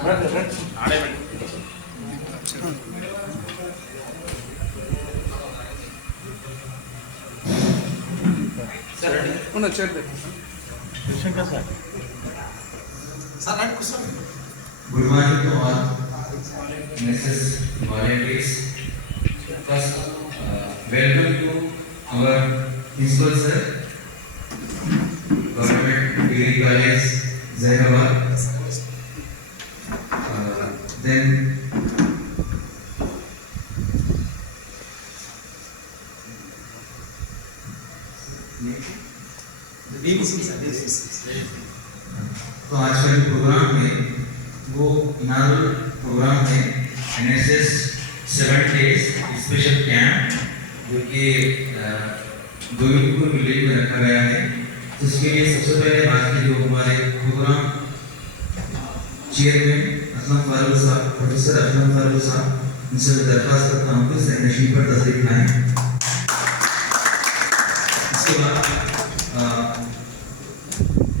Good morning to all Mrs. volunteers. First, welcome to our principal sir, Government Degree College, Zainabad. Then तो आज का जो program है वो इनारुल प्रोग्राम है NSS 7 days स्पेशल कैंप जो कि गोविंदपुर विलेज में रखा गया है। तो इसके लिए सबसे पहले आज के जो हमारे प्रोग्राम चेयरमैन असलम फारूक साहब, प्रोफेसर असलम फारूक साहब, इनसे दरख्वास्त करता हूँ कि सहनशील पर तशरीफ लाएं। इसके बाद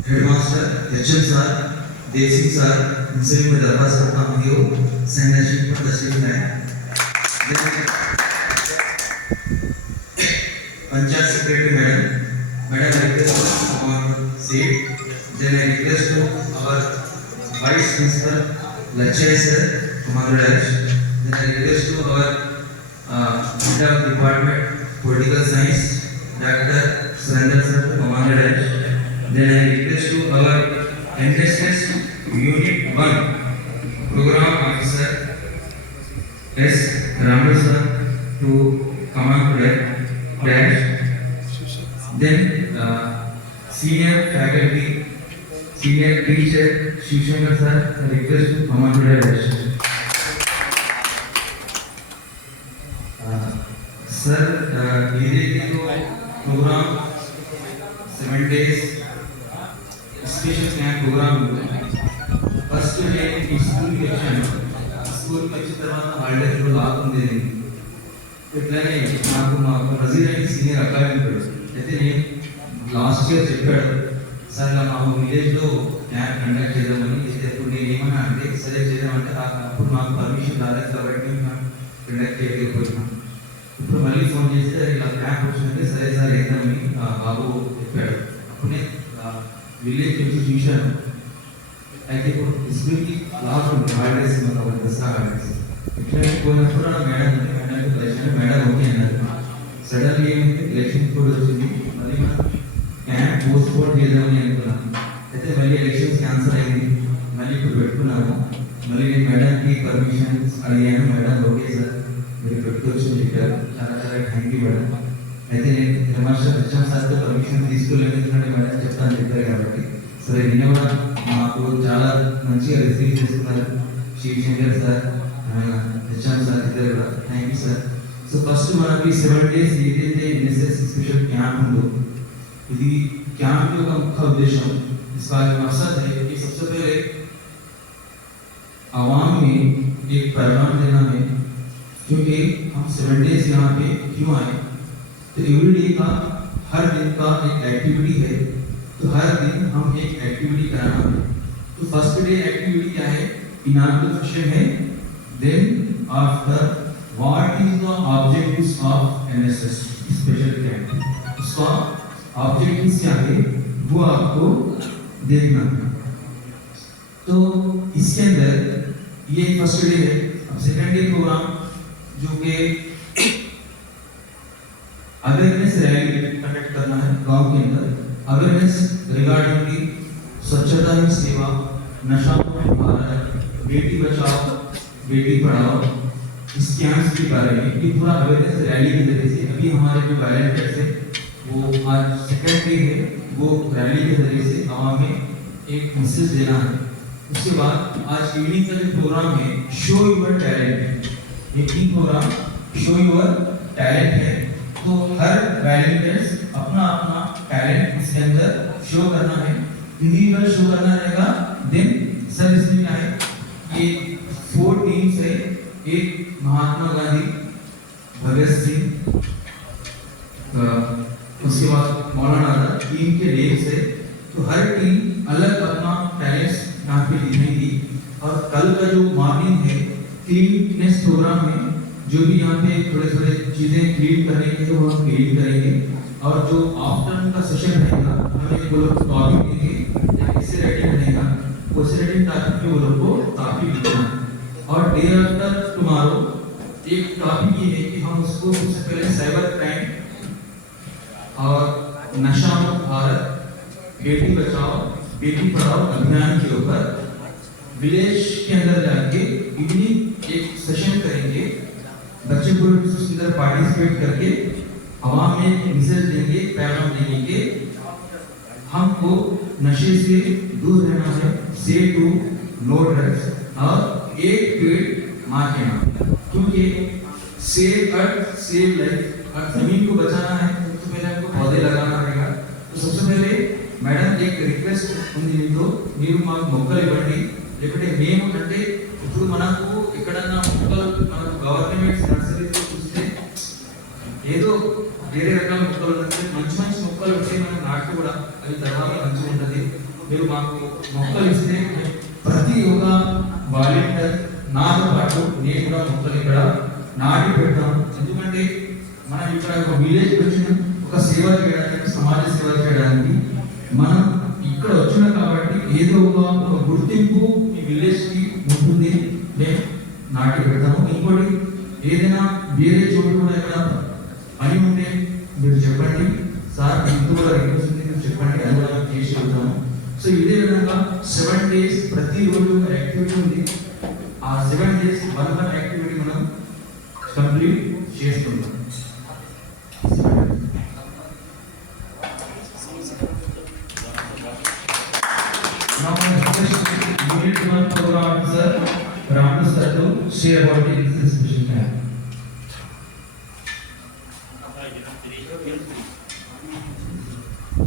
headmaster HM sir, Dev Singh sir, इनसे भी मैं दरख्वास्त करता हूँ कि वो सहनशील पर तशरीफ लाएं। Panchayat secretary madam I request to come on seat. Then I request to our vice principal Lachya sir, come on dash. Then I request to our head of department political science, Dr. Surendra sir, come on dash. Then I request to our NSS Unit 1 program officer S. Ramu sir to come on dash. Then senior faculty, senior teacher Shivshankar sir, request to come on to the dash. Sir, ये जो program 7 days special camp program हुआ। First day school की अच्छी तरह hardware को लाभ दे देंगे। इतने माకు నజీర్ అని సీనియర్ అకాడమిక్ అయితే నేను లాస్ట్ ఇయర్ చెప్పాడు సార్ ఇలా మా విలేజ్లో క్యాంప్ కండక్ట్ చేద్దామని. అయితే అప్పుడు నేను ఏమన్నా అంటే సరే చేద్దామంటే అప్పుడు మాకు పర్మిషన్ రాలేదు కాబట్టి మేము కండక్ట్ చేయలేకపోతున్నాం. ఇప్పుడు మళ్ళీ ఫోన్ చేస్తే ఇలా క్యాంప్ వచ్చిందంటే సరే సార్ వేద్దామని బాబు చెప్పాడు. అప్పుడు నేను విలేజ్ నుంచి చూశాను. అయితే ఇప్పుడు స్కూల్కి లాస్ట్ ఉంది హాలిడేస్ కాబట్టి దసరా హాలిడేస్ ఇట్లా పోయినప్పుడు మేడం మేడం ఓకే అన్నారు. సడన్లీ ఏమైంది ఎలక్షన్ కూడా వచ్చింది. మళ్ళీ మనం క్యాంప్ పోస్ట్ పోన్ చేద్దామని అనుకున్నాను. అయితే మళ్ళీ ఎలక్షన్స్ క్యాన్సిల్ అయింది. మళ్ళీ ఇప్పుడు పెట్టుకున్నాము. మళ్ళీ నేను మేడంకి పర్మిషన్స్ అడిగాను. మేడం ఓకే సార్ మీరు పెట్టుకోవచ్చు అని చెప్పారు. చాలా చాలా థ్యాంక్ యూ మేడం. అయితే నేను హెడ్మాస్టర్ హెచ్ఎం సార్తో పర్మిషన్ తీసుకోలేదు ఎందుకంటే మేడం చెప్తాను చెప్పారు కాబట్టి. సరే నిన్న కూడా మాకు చాలా మంచిగా రిసీవ్ చేసుకున్నారు శివశంకర్ సార్, హెచ్ఎం సార్ ఇద్దరు కూడా. Thank you sir. So first మనకి 7 days ఏదైతే NSS स्पेशल कैंप ఉందో ఇది క్యాంప్ యొక్క ముఖ్య ఉద్దేశం इसका मकसद है कि सबसे पहले आवाम में एक पैगाम देना है क्योंकि हम 7 days यहाँ पे क्यों आए। तो एवरीडे का हर दिन का एक एक्टिविटी है। तो हर दिन हम एक एक्टिविटी कराना है। तो फर्स्ट डे एक्टिविटी क्या है, इनागुरल सेशन है। Then after What is the objectives of NSS special camp? उसका objectives क्या है वो आपको देखना है। तो इसके अंदर ये फर्स्ट डे है। अब सेकंड डे प्रोग्राम जो कि अवेयरनेस रैली कंडक्ट करना है गांव के अंदर। अवेयरनेस रिगार्डिंग की स्वच्छता ही सेवा, नशा मुक्त भारत, बेटी बचाओ बेटी पढ़ाओ, इस कैंप्स के बारे में ये पूरा अवेयरनेस रैली के जरिए से अभी हमारे जो वॉलंटियर्स है वो आज सेकंड डे है वो रैली के जरिए से आवाम में एक मैसेज देना है। उसके बाद आज इवनिंग का जो प्रोग्राम है show your talent, evening program show your talent है। तो हर वॉलंटियर्स अपना अपना टैलेंट इसके अंदर शो करना है, इंडिविजुअल शो करना रहेगा। देन सर इसमें क्या है ये 4 टीम्स है। एक महात्मा गांधी, भगत सिंह, उसके बाद मौलाना आजाद, टीम के नेम से। तो हर टीम अलग अपना टैलेंट्स यहाँ पे दिखाएंगी और कल का जो मॉर्निंग है क्लीननेस प्रोग्राम है, जो भी यहाँ पे थोड़े थोड़े चीजें क्लीन करने के लिए वो हम क्लीन करेंगे। और जो आफ्टरनून का सेशन रहेगा हमें वो लोग टॉपिक देंगे, इससे रेडी रहेगा उस रेडी टॉपिक पे वो लोग को टॉपिक लिखना है। और डे आफ्टर टुमारो एक टॉपिक ये है कि हम उसको सबसे पहले साइबर क्राइम और नशा मुक्त भारत, बेटी बचाओ बेटी पढ़ाओ अभियान के ऊपर विलेज के अंदर जाके इवनिंग एक सेशन करेंगे। बच्चे को उसके अंदर पार्टिसिपेट करके आवाम में मैसेज देंगे, पैगाम देंगे कि हमको नशे से दूर रहना है, से टू नो ड्रग्स और एक पेड़ माँ के नाम, क्योंकि सेव अर्थ सेव लाइफ, और जमीन को बचाना है सबसे पहले हमको पौधे लगाना रहेगा। तो सबसे पहले मैडम एक రిక్వెస్ట్ ఉంది మీకు, మీరు మాకు మొక్కలు ఇవ్వండి, లేకపోతే మేము అంటే ఇప్పుడు మనకు ఎక్కడన్నా మొక్కలు మనకు గవర్నమెంట్ నర్సరీలో చూస్తే ఏదో వేరే రకాల మొక్కలు ఉంటే మంచి మంచి మొక్కలు ఉంటే మనం నాటు కూడా అవి తర్వాత మంచిగా ఉంటుంది। మీరు మాకు మొక్కలు ఇస్తే ప్రతి ఒక్క వాలంటీర్ నాతో పాటు నేను కూడా మొక్కలు ఇక్కడ నాటి పెడతాం। ఎందుకంటే మనం ఇక్కడ ఒక విలేజ్ వచ్చిన ఒక సేవ చేయడానికి, సమాజ సేవ చేయడానికి మనం ఇక్కడ వచ్చిన కాబట్టి ఏదో ఒక గుర్తింపు ఈ విలేజ్ కి ఉంటుంది, మేము నాటి పెడతాము। ఇంకోటి ఏదైనా వేరే చోటు కూడా ఇక్కడ పని ఉంటే మీరు చెప్పండి సార్, ఇంట్లో కూడా రిక్వెస్ట్ ఉంది మీరు చెప్పండి, అది కూడా చేసి వెళ్తాము। సో ఇదే విధంగా 7 days ప్రతి రోజు ఒక యాక్టివిటీ ఉంది, ఆ 7 days వన్ యాక్టివిటీ మనం కంప్లీట్ చేస్తున్నాం। Now I request Unit 1 Program Officer Ramu sir to share about this special camp.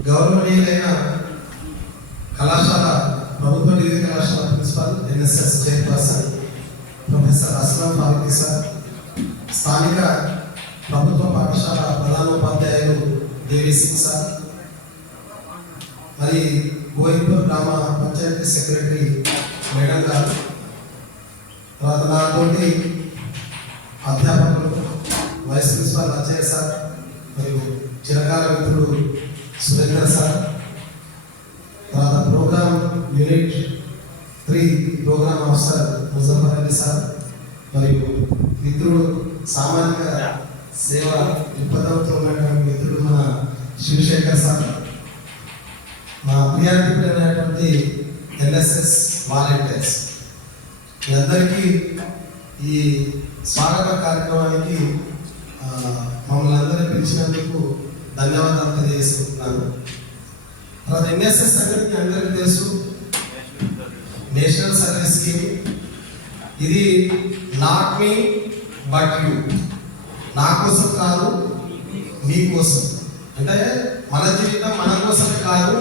గౌరవనీయులైన కళాశాల ప్రభుత్వ డిగ్రీ కళాశాల principal NSS chairperson professor Aslam Farooqui sir, స్థానిక ప్రభుత్వ పాఠశాల ప్రధానోపాధ్యాయులు దేవి సింగ్ సార్, మరి గోయింపూర్ గ్రామ పంచాయతీ సెక్రటరీ మేడం గారు, తర్వాత నాతోటి అధ్యాపకులు వైస్ ప్రిన్సిపల్ అజయ్ సార్, మరియు చిరకాల మిత్రుడు సురేంద్ర సార్, తర్వాత program unit 3 program officer Muzaffar Ali sir, మరియు మిత్రుడు సామాజిక సేవ దృక్పథంతో ఉన్నటువంటి మిత్రుడు మన శివశేఖర్ సార్, మా ప్రియాధిపతి ఎన్ఎస్ఎస్ వాలంటీర్స్, మీ అందరికీ ఈ స్వాగత కార్యక్రమానికి మమ్మల్ని అందరినీ పిలిచినందుకు ధన్యవాదాలు తెలియజేస్తున్నాను। తర్వాత ఎన్ఎస్ఎస్ అనేది అందరికీ తెలుసు, నేషనల్ సర్వీస్ స్కీమ్। ఇది నాట్ మీ బట్ యూ, నా కోసం కాదు మీ కోసం, అంటే మన జీవితం మన కోసమే కాదు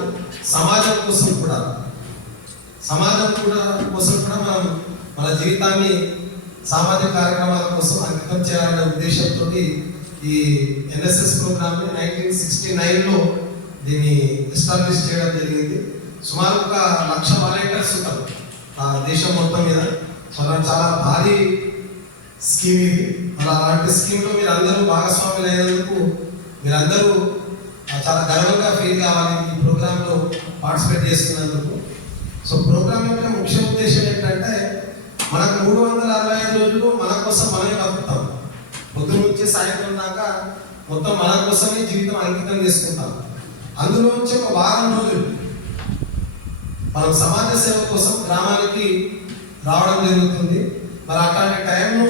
సమాజం కోసం కూడా, కోసం కూడా మనం మన జీవితాన్ని సామాజిక కార్యక్రమాల కోసం అంకితం చేయాలనే ఉద్దేశంతో ఈ ఎన్ఎస్ఎస్ ప్రోగ్రామ్ 1969లో దీన్ని ఎస్టాబ్లిష్ చేయడం జరిగింది। సుమారు 1,00,000 వాలంటీర్స్ ఉంటారు ఆ దేశం మొత్తం మీద, చాలా భారీ స్కీమ్ ఇది। అలాంటి స్కీమ్లో మీరు అందరూ భాగస్వాములు అయినందుకు మీరందరూ చాలా గర్వంగా ఫీల్ కావాలి ఈ ప్రోగ్రాంలో పార్టిసిపేట్ చేస్తున్నందుకు। సో ప్రోగ్రామ్ యొక్క ముఖ్య ఉద్దేశం ఏంటంటే మనకు 365 రోజులు మన కోసం మనమే బతుకుతాం, పొద్దున నుంచి సాయంత్రం దాకా మొత్తం మన కోసమే జీవితం అంకితం చేసుకుంటాం। అందులో నుంచి ఒక వారం రోజులు మనం సమాజ సేవ కోసం గ్రామానికి రావడం జరుగుతుంది। మరి అట్లాంటి టైంను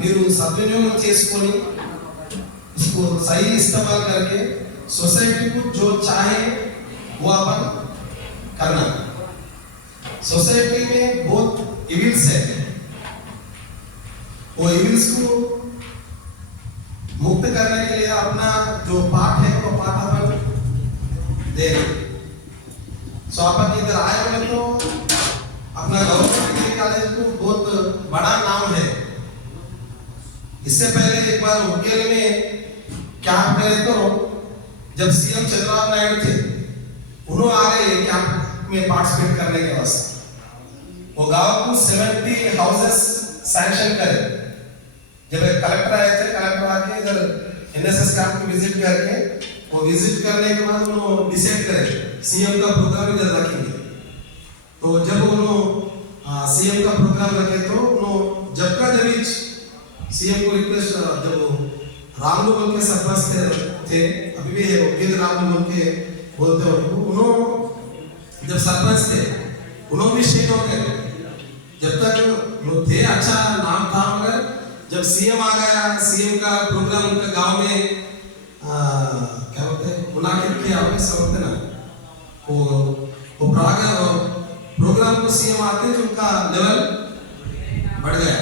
మీరు సద్వినియోగం చేసుకొని इसको सही इस्तेमाल करके सोसाइटी को जो चाहे वो अपन करना। सोसाइटी में बहुत इविल्स है, वो इविल्स को मुक्त करने के लिए अपना जो पाठ है वो पाठ अपन दे रहे। सो अपन इधर आए हुए तो अपना गवर्नमेंट डिग्री कॉलेज को बहुत बड़ा नाम है। इससे पहले एक बार मुकेल में कैंप गए तो जब सीएम चंद्रबाबू नायडू थे, उन्होंने आ गए कैंप में पार्टिसिपेट करने के वास्ते। वो गांव को 70 हाउसेस सैंक्शन करे। जब एक कलेक्टर आए थे, कलेक्टर आके इधर एनएसएस कैंप को विजिट करके, वो विजिट करने के बाद उन्होंने डिसाइड करे सीएम का प्रोग्राम इधर रखेंगे। तो जब उन्होंने सीएम का प्रोग्राम रखे तो उन्होंने जब का जब सीएम को रिक्वेस्ट, जब रामलोगन के सरपंच थे, अभी भी है उपेंद्र रामलोगन के बोलते हैं उन्होंने, जब सरपंच थे उन्होंने भी शेक हो गए। जब तक वो थे अच्छा नाम था, मगर जब सीएम आ गया, सीएम का प्रोग्राम उनका गांव में क्या बोलते हैं मुनाकिब किया, सब होते ना, वो प्रोग्राम को सीएम आते तो उनका लेवल बढ़ गया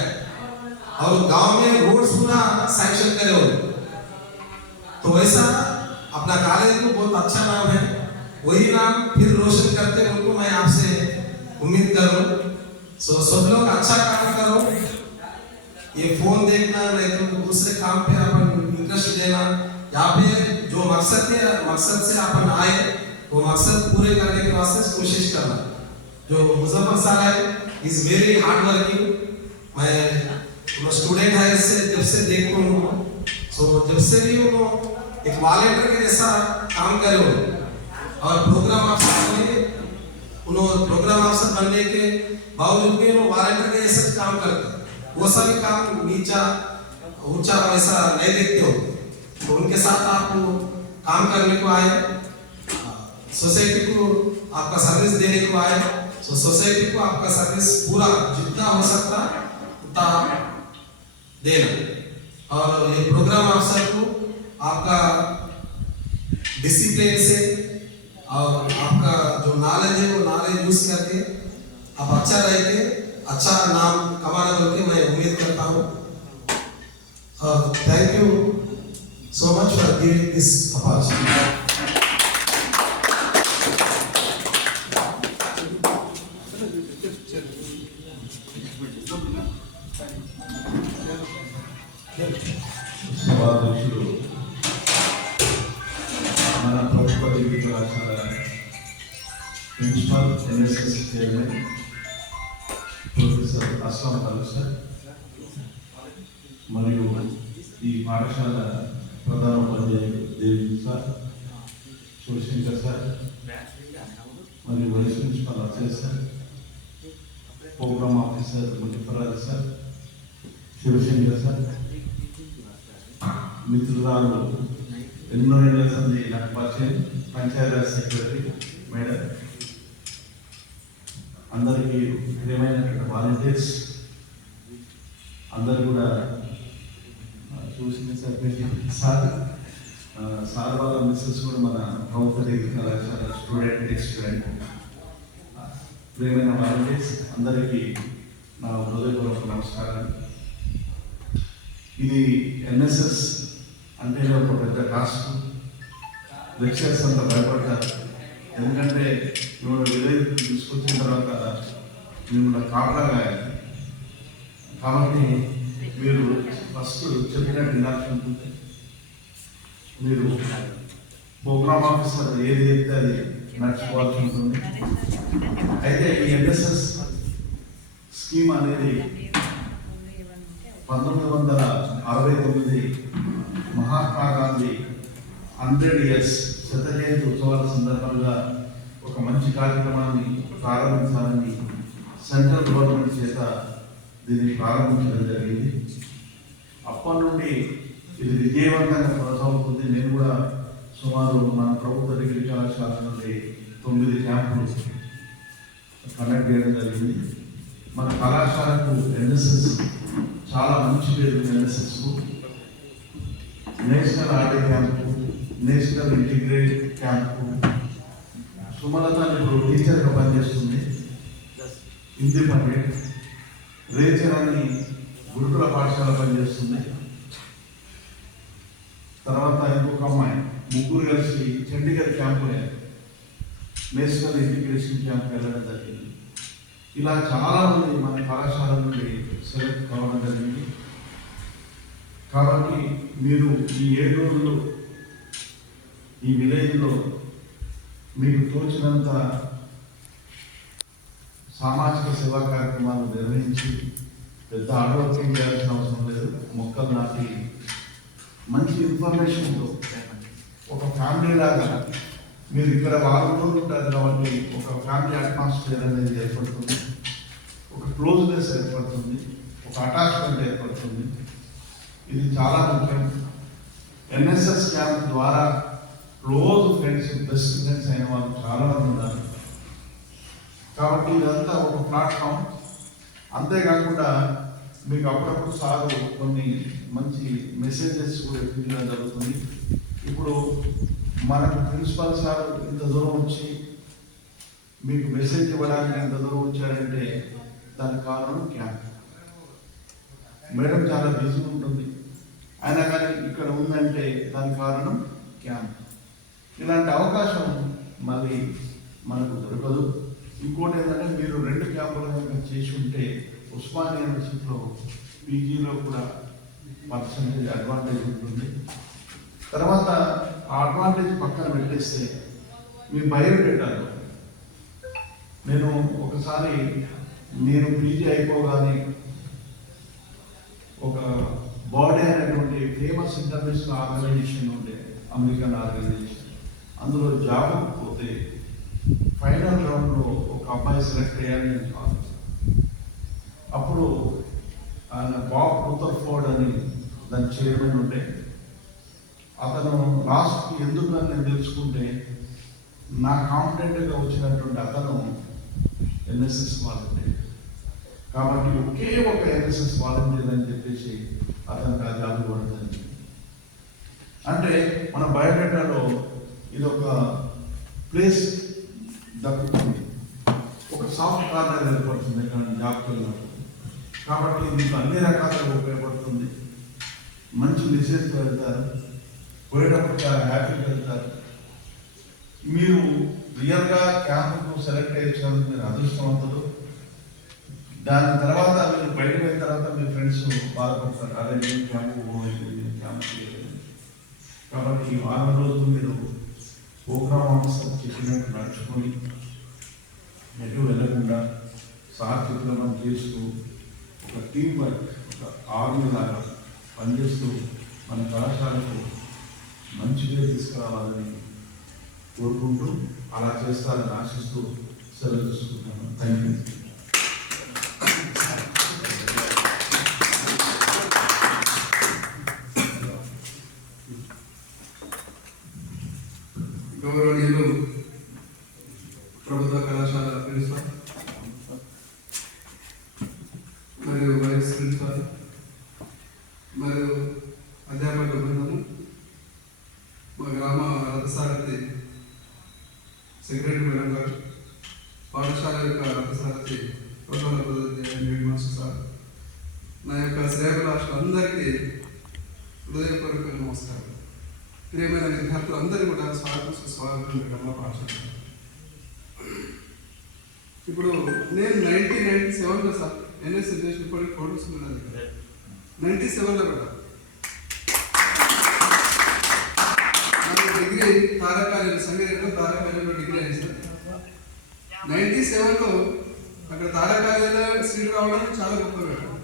और गांव में रोड्स पूरा सैंक्शन करे हो। तो वैसा अपना कॉलेज को बहुत अच्छा नाम है, वही नाम फिर रोशन करते उनको मैं आपसे उम्मीद कर रहा हूँ। सब लोग अच्छा काम करो, ये फोन देखना नहीं तो दूसरे काम पे अपन इंटरेस्ट देना। यहाँ पे जो मकसद है, मकसद से अपन आए वो मकसद पूरे करने के वास्ते कोशिश करना। जो मुजफ्फर साहब है इज वेरी हार्ड वर्किंग, मैं स्टूडेंट है इससे जब से देखता हूँ, सो जब से भी वो एक वॉलंटियर के जैसा काम करे हो और प्रोग्राम अफसर बने, उन्होंने प्रोग्राम अफसर बनने के बावजूद भी वो वॉलंटियर के जैसा काम करते, वो सभी काम नीचा ऊंचा वैसा नहीं देखते हो। तो उनके साथ आप काम करने को आए, सोसाइटी को आपका सर्विस देने को आए, तो सोसाइटी को आपका सर्विस पूरा जितना हो सकता उतना देना। और ये प्रोग्राम अफसर को आपका डिसिप्लिन से और आपका जो नॉलेज है वो नॉलेज यूज करके आप अच्छा रहते अच्छा नाम कमाना बोल के मैं उम्मीद करता हूँ। Thank you so much for giving this opportunity. సభాధ్యక్షుడు మన ప్రభుత్వ డిగ్రీ కళాశాల principal NSS chairman professor Aslam Ali sir మరియు ఈ పాఠశాల ప్రధాన ఉపాధ్యాయులు దేవి సార్, శివశంకర్ సార్ మరియు vice principal Ajay sir, programme officer Muzaffar Ali sir, Shivashankar sir, మిత్రురాలు ఎన్నో ఏళ్ళ సంది నాకు పరిచయం పంచాయతీరాజ్ సెక్రటరీ మేడం, అందరికీ ప్రియమైనటువంటి వాలంటీర్స్ అందరు కూడా చూసిన సార్ వాళ్ళ మిస్సెస్ కూడా మన ప్రభుత్వ డిగ్రీ కళాశాల స్టూడెంట్ ప్రియమైన వాలంటీర్స్ అందరికీ నా హృదయపూర్వక నమస్కారాలు. ఇది ఎన్ఎస్ఎస్ అంటే ఒక పెద్ద కాస్ట్, లెక్చర్స్ అంతా భయపడ్డారు. ఎందుకంటే మేము విలేజ్ తీసుకొచ్చిన తర్వాత మేము కాపలాగా, కాబట్టి మీరు ఫస్ట్ చెప్పినట్టు వినాల్సి ఉంటుంది. మీరు ప్రోగ్రామ్ ఆఫీసర్ ఏది చెప్తే అది నడుచుకోవాల్సి ఉంటుంది. అయితే ఈ ఎన్ఎస్ఎస్ స్కీమ్ అనేది 1969 మహాత్మా గాంధీ 100 years శత జయంతి ఉత్సవాల సందర్భంగా ఒక మంచి కార్యక్రమాన్ని ప్రారంభించాలని సెంట్రల్ గవర్నమెంట్ చేత దీన్ని ప్రారంభించడం జరిగింది. అప్పటి నుండి ఇది విజయవంతంగా కొనసాగుతుంది. నేను కూడా సుమారు మన ప్రభుత్వ డిగ్రీ కళాశాల నుండి 9 క్యాంపులు కండక్ట్ చేయడం జరిగింది. మన కళాశాలకు ఎన్ఎస్ఎస్ చాలా మంచి పేరు. ఎన్ఎస్ఎస్కు national RD camp, national integrate camp. Sumalatha ఇప్పుడు టీచర్గా పనిచేస్తుంది హిందీ పండిట్. రేచర్ అని గురుకుల పాఠశాల పనిచేస్తుంది. తర్వాత ఇంకొక అమ్మాయి, ముగ్గురు కలిసి Chandigarh camp national integration camp వెళ్ళడం జరిగింది. ఇలా చాలామంది మన కళాశాల నుండి సెలెక్ట్ కావడం జరిగింది. కాబట్టి మీరు ఈ 7 రోజులు ఈ విలేజ్లో మీకు తోచినంత సామాజిక సేవా కార్యక్రమాలు నిర్వహించి పెద్ద హార్డ్వర్కింగ్ చేయాల్సిన అవసరం లేదు. మొక్కలు నాటి మంచి ఇన్ఫర్మేషన్తో ఒక ఫ్యామిలీ లాగా మీరు ఇక్కడ వారం రోజులు ఉంటారు కాబట్టి ఒక ఫ్యామిలీ అట్మాస్ఫియర్ అనేది ఏర్పడుతుంది, ఒక క్లోజ్నెస్ ఏర్పడుతుంది, ఒక అటాచ్మెంట్ ఏర్పడుతుంది. ఇది చాలా ముఖ్యం. ఎన్ఎస్ఎస్ క్యాంప్ ద్వారా క్లోజ్ ఫ్రెండ్స్, బెస్ట్ ఫ్రెండ్స్ అయిన వాళ్ళు చాలా మంది ఉన్నారు. కాబట్టి ఇదంతా ఒక ప్లాట్ఫామ్. అంతేకాకుండా మీకు అప్పుడప్పుడు సారు కొన్ని మంచి మెసేజెస్ కూడా ఇవ్వడం జరుగుతుంది. ఇప్పుడు మనకు ప్రిన్సిపల్ సార్ ఇంత దూరం వచ్చి మీకు మెసేజ్ ఇవ్వడానికి ఇంత దూరం వచ్చారంటే దానికి కారణం క్యాంప్. మేడం చాలా బిజీ ఉంటుంది, అయినా కానీ ఇక్కడ ఉందంటే దానికి కారణం క్యాంప్. ఇలాంటి అవకాశం మళ్ళీ మనకు దొరకదు. ఇంకోటి ఏంటంటే మీరు 2 క్యాంపులు కనుక చేసి ఉంటే ఉస్మానియా యూనివర్సిటీలో పీజీలో కూడా పర్సంటేజ్ అడ్వాంటేజ్ ఉంటుంది. తర్వాత ఆ అడ్వాంటేజ్ పక్కన పెట్టేస్తే మీ బయోడేటాలో నేను ఒకసారి నేను పీజీ అయిపోగానే ఒక బాడీ అనేటువంటి ఫేమస్ ఇంటర్నేషనల్ ఆర్గనైజేషన్ ఉండే, అమెరికన్ ఆర్గనైజేషన్, అందులో జాబ్ పోతే ఫైనల్ రౌండ్లో ఒక అబ్బాయి సెలెక్ట్ అయ్యాలని నేను కాదు. అప్పుడు ఆయన బాబ్ రూథర్ఫోర్డ్ అని దాని చైర్మన్ ఉండే, అతను లాస్ట్కి ఎందుకు అని నేను తెలుసుకుంటే నా కాన్ఫిడెంట్గా వచ్చినటువంటి అతను ఎన్ఎస్ఎస్ వాలంటీర్ కాబట్టి ఒకే ఒక ఎన్ఎస్ఎస్ వాలంటీర్ అని చెప్పేసి అతనికి ఆ జాబ్ పడుతుంది. అంటే మన బయోడేటాలో ఇది ఒక ప్లేస్ దక్కుతుంది, ఒక సాఫ్ట్ కార్నర్ ఏర్పడుతుంది ఇక్కడ జాబ్కి వెళ్ళినప్పుడు. కాబట్టి మీకు అన్ని రకాలుగా ఉపయోగపడుతుంది. మంచి మెసేజ్తో వెళ్తారు, పోయేటప్పుడు చాలా హ్యాపీగా వెళ్తారు. మీరు రియల్గా క్యాంపుకు సెలెక్ట్ అయ్యేసినందుకు మీరు అదృష్టవంతులు. దాని తర్వాత మీరు బయటకు అయిన తర్వాత మీ ఫ్రెండ్స్ బాధపడతారు, అదే నేను క్యాంపు క్యాంప్ చేయలేదు. కాబట్టి ఈ వారం రోజులు మీరు ప్రోగ్రామ్ ఆఫీసర్ చెప్పినట్టు నడుచుకొని ఎటు వెళ్ళకుండా సాక్షిత్వం చేస్తూ ఒక టీం వర్క్, ఒక ఆర్మీ లాగా పనిచేస్తూ మన కళాశాలకు మంచి పేరు తీసుకురావాలని కోరుకుంటూ అలా చేస్తారని ఆశిస్తూ సెలవు తీసుకుంటాను. Thank you. గౌరవనీయులు ప్రభుత్వ కళాశాల ప్రిన్సిపల్ మరియు వైస్ ప్రిన్సిపల్ మరియు అధ్యాపక బృందము, మా గ్రామ రథసారథి సెక్రటరీ మేడం గారు, పాఠశాల యొక్క రథసారథి హెడ్ మాస్టర్ సార్, నా యొక్క శ్రేయభిలాషులందరికీ హృదయపూర్వక నమస్కారం. ప్రియమైన విద్యార్థులందరూ కూడా స్వాగతం గ్రామ పాఠశాల. ఇప్పుడు నేను 1997లో సార్ ఎన్ఎస్ చేసిన ఇప్పటికి ఫోటోస్ ఉన్నది 97లో కూడా డిగ్రీ తారాకార్యాలు సంగీతంలో తారాకార్యంలో డిగ్రీ అయింది సార్. 97లో అక్కడ తారాకార్యాల సీట్ రావడం చాలా గొప్ప మేడం.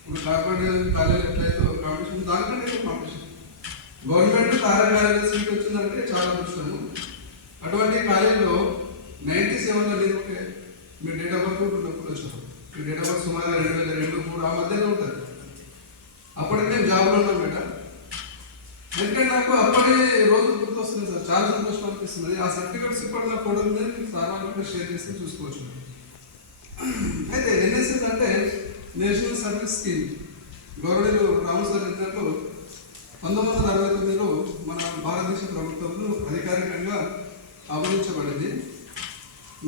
ఇప్పుడు కార్పొరేట్ కాలేజ్ ఎట్లయితే కాంపిటీషన్ దానికంటే కాంపిటీషన్ గవర్నమెంట్ తారాకార్యాల సీట్ వచ్చిందంటే చాలా అదృష్టము. అటువంటి కాలేజీలో 97లో నేను మీరు డేట్ ఆఫ్ బర్త్ ఉన్నప్పుడు వచ్చాను. మీ డేట్ ఆఫ్ బర్త్ సుమారు 2002, 2003 ఆ మధ్యలో ఉంటుంది. అప్పటికే జాబ్లో ఉన్నాం మేడం. ఎందుకంటే నాకు అప్పటి రోజు గుర్తు వస్తుంది సార్, చాలా సంతోషం అనిపిస్తుంది. ఆ సర్టిఫికెట్స్ ఇప్పుడు నా ఫోటో ఉంది, సార్ షేర్ చేసి చూసుకోవచ్చు. అయితే ఎన్ఎస్ఎస్ అంటే నేషనల్ సర్వీస్ స్కీమ్. గౌరవనీయులు రాము సార్ చెప్పినట్టు 1969లో మన భారతదేశ ప్రభుత్వంలో అధికారికంగా ఆమోదించబడింది.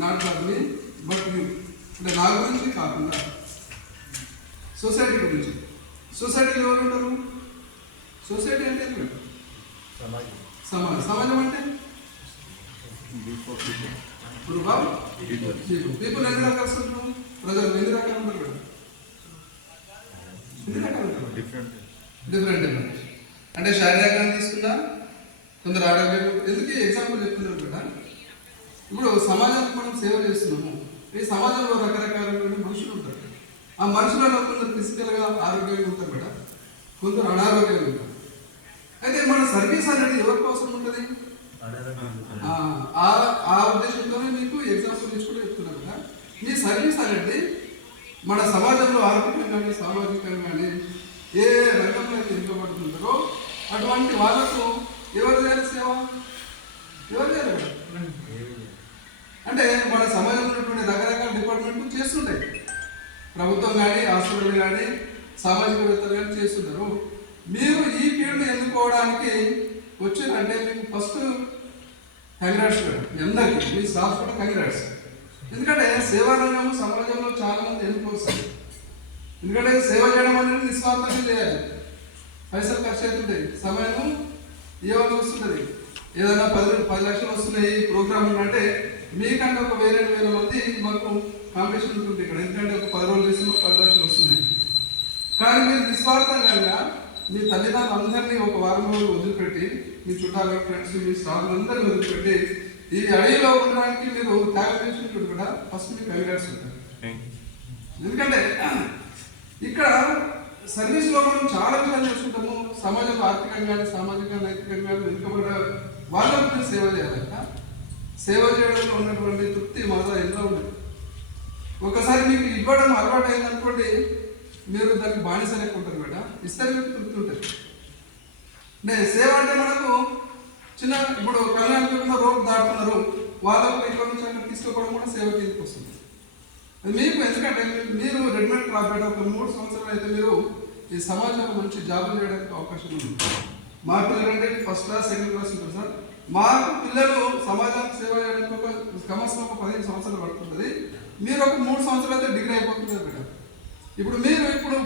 Not for me but you, అంటే నా గురించి కాకుండా సొసైటీ గురించి. సొసైటీలో ఎవరు ఉంటారు? సొసైటీ అంటే సమాజం. సమాజం అంటే ఇప్పుడు బాబు పీపుల్ ఎన్ని రకాలు ఉంటారు? ప్రజలు ఎన్ని రకాలు ఉంటారు మేడం? ఎన్ని రకాలు ఉంటారు? డిఫరెంట్. అంటే శారీరకంగా తీసుకున్నా, కొందరు ఆరోగ్యం. ఎందుకు ఎగ్జాంపుల్ చెప్తున్నారు కదా, ఇప్పుడు సమాజానికి మనం సేవ చేస్తున్నాము. ఈ సమాజంలో రకరకాలైన మనుషులు ఉంటారు. ఆ మనుషులలో కొందరు ఫిజికల్గా ఆరోగ్యంగా ఉంటారు మేడం, కొందరు అనారోగ్యంగా ఉంటారు. అయితే మన సర్వీస్ అనేది ఎవరి కోసం ఉంటుంది? ఆ ఉద్దేశంతోనే మీకు ఎగ్జాంపుల్ తీసుకుంటూ చెప్తున్నాను కదా. మీ సర్వీస్ అనేది మన సమాజంలో ఆర్థికంగా కానీ సామాజికంగా కానీ ఏ రంగంలో అయితే వెనుకబడుతుంటారో అటువంటి వాళ్ళకు ఎవరు చేయాలి సేవ? ఎవరు చేయాలి మేడం? అంటే మన సమాజంలో ఉన్నటువంటి రకరకాల డిపార్ట్మెంట్లు చేస్తుంటాయి. ప్రభుత్వం కానీ హాస్పిటల్ కానీ సామాజికవేత్తలు కానీ చేస్తుంటారు. మీరు ఈ ఫీల్డ్ ఎన్నుకోవడానికి వచ్చారంటే మీకు ఫస్ట్ కంగ్రాట్స్ మేడం. అందరికీ మీ స్టాఫ్ కూడా కంగ్రాట్స్. ఎందుకంటే సేవా రంగం సమాజంలో చాలా మంది ఎన్నుకోవచ్చు. ఎందుకంటే సేవ చేయడం అనేది నిస్వార్థంగా చేయాలి. పైసలు ఖర్చు అవుతుంటాయి, సమయం ఏమైనా వస్తుంటుంది. ఏదైనా 10 లక్షలు వస్తున్నాయి ఈ ప్రోగ్రామ్ అంటే మీకంటే ఒక 1000 మంది మాకు కాంపిటీషన్ ఉంటుంది ఇక్కడ. ఎందుకంటే ఒక 10 రోజులు చేస్తే 10 లక్షలు వస్తున్నాయి. కానీ మీరు నిస్వార్థంగా మీ తల్లిదండ్రులందరినీ ఒక వారం రోజులు వదిలిపెట్టి, మీ చుట్టాలు ఫ్రెండ్స్ మీ స్టాఫ్ అందరినీ వదిలిపెట్టి ఈ అడవిలో ఉండడానికి మీరు త్యాగం చేసినట్టు కూడా ఫస్ట్ మీకు కంగ్రాట్స్ ఉంటారు. ఎందుకంటే ఇక్కడ సర్వీస్లో మనం చాలా విషయాలు చేసుకుంటాము. సమాజంలో ఆర్థికంగా సామాజికంగా నైతికంగా వెనుకబడ్డ వాళ్ళకు సేవ చేయాలంట. సేవ చేయడంలో ఉన్నటువంటి తృప్తి మజా ఎంతో ఉండదు. ఒకసారి మీకు ఇవ్వడం అలవాటు అయిందనుకోండి, మీరు దానికి బానిస లేకుంటారు మేడం. ఇస్తే మీకు తృప్తి ఉంటుంది. అంటే సేవ అంటే మనకు చిన్న ఇప్పుడు కళ్యాణ రోడ్డు దాటుతున్నారు, వాళ్ళకు ఇక్కడ నుంచి అక్కడ తీసుకోవడం కూడా సేవ కిందకి వస్తుంది. మీకు ఎందుకంటే మీరు రెడీమేడ్ రాబట్టి ఒక 3 సంవత్సరాలు అయితే మీరు ఈ సమాజంలో మంచి జాబ్ చేయడానికి అవకాశం ఉంది. మా పిల్లలు అంటే ఫస్ట్ క్లాస్ సెకండ్ క్లాస్ ఉంటుంది సార్. మా పిల్లలు సమాజానికి సేవ చేయడానికి ఒక కమర్సం ఒక 15 సంవత్సరాలు పడుతుంది. మీరు ఒక 3 సంవత్సరాలు అయితే డిగ్రీ అయిపోతుంది మేడం. ఇప్పుడు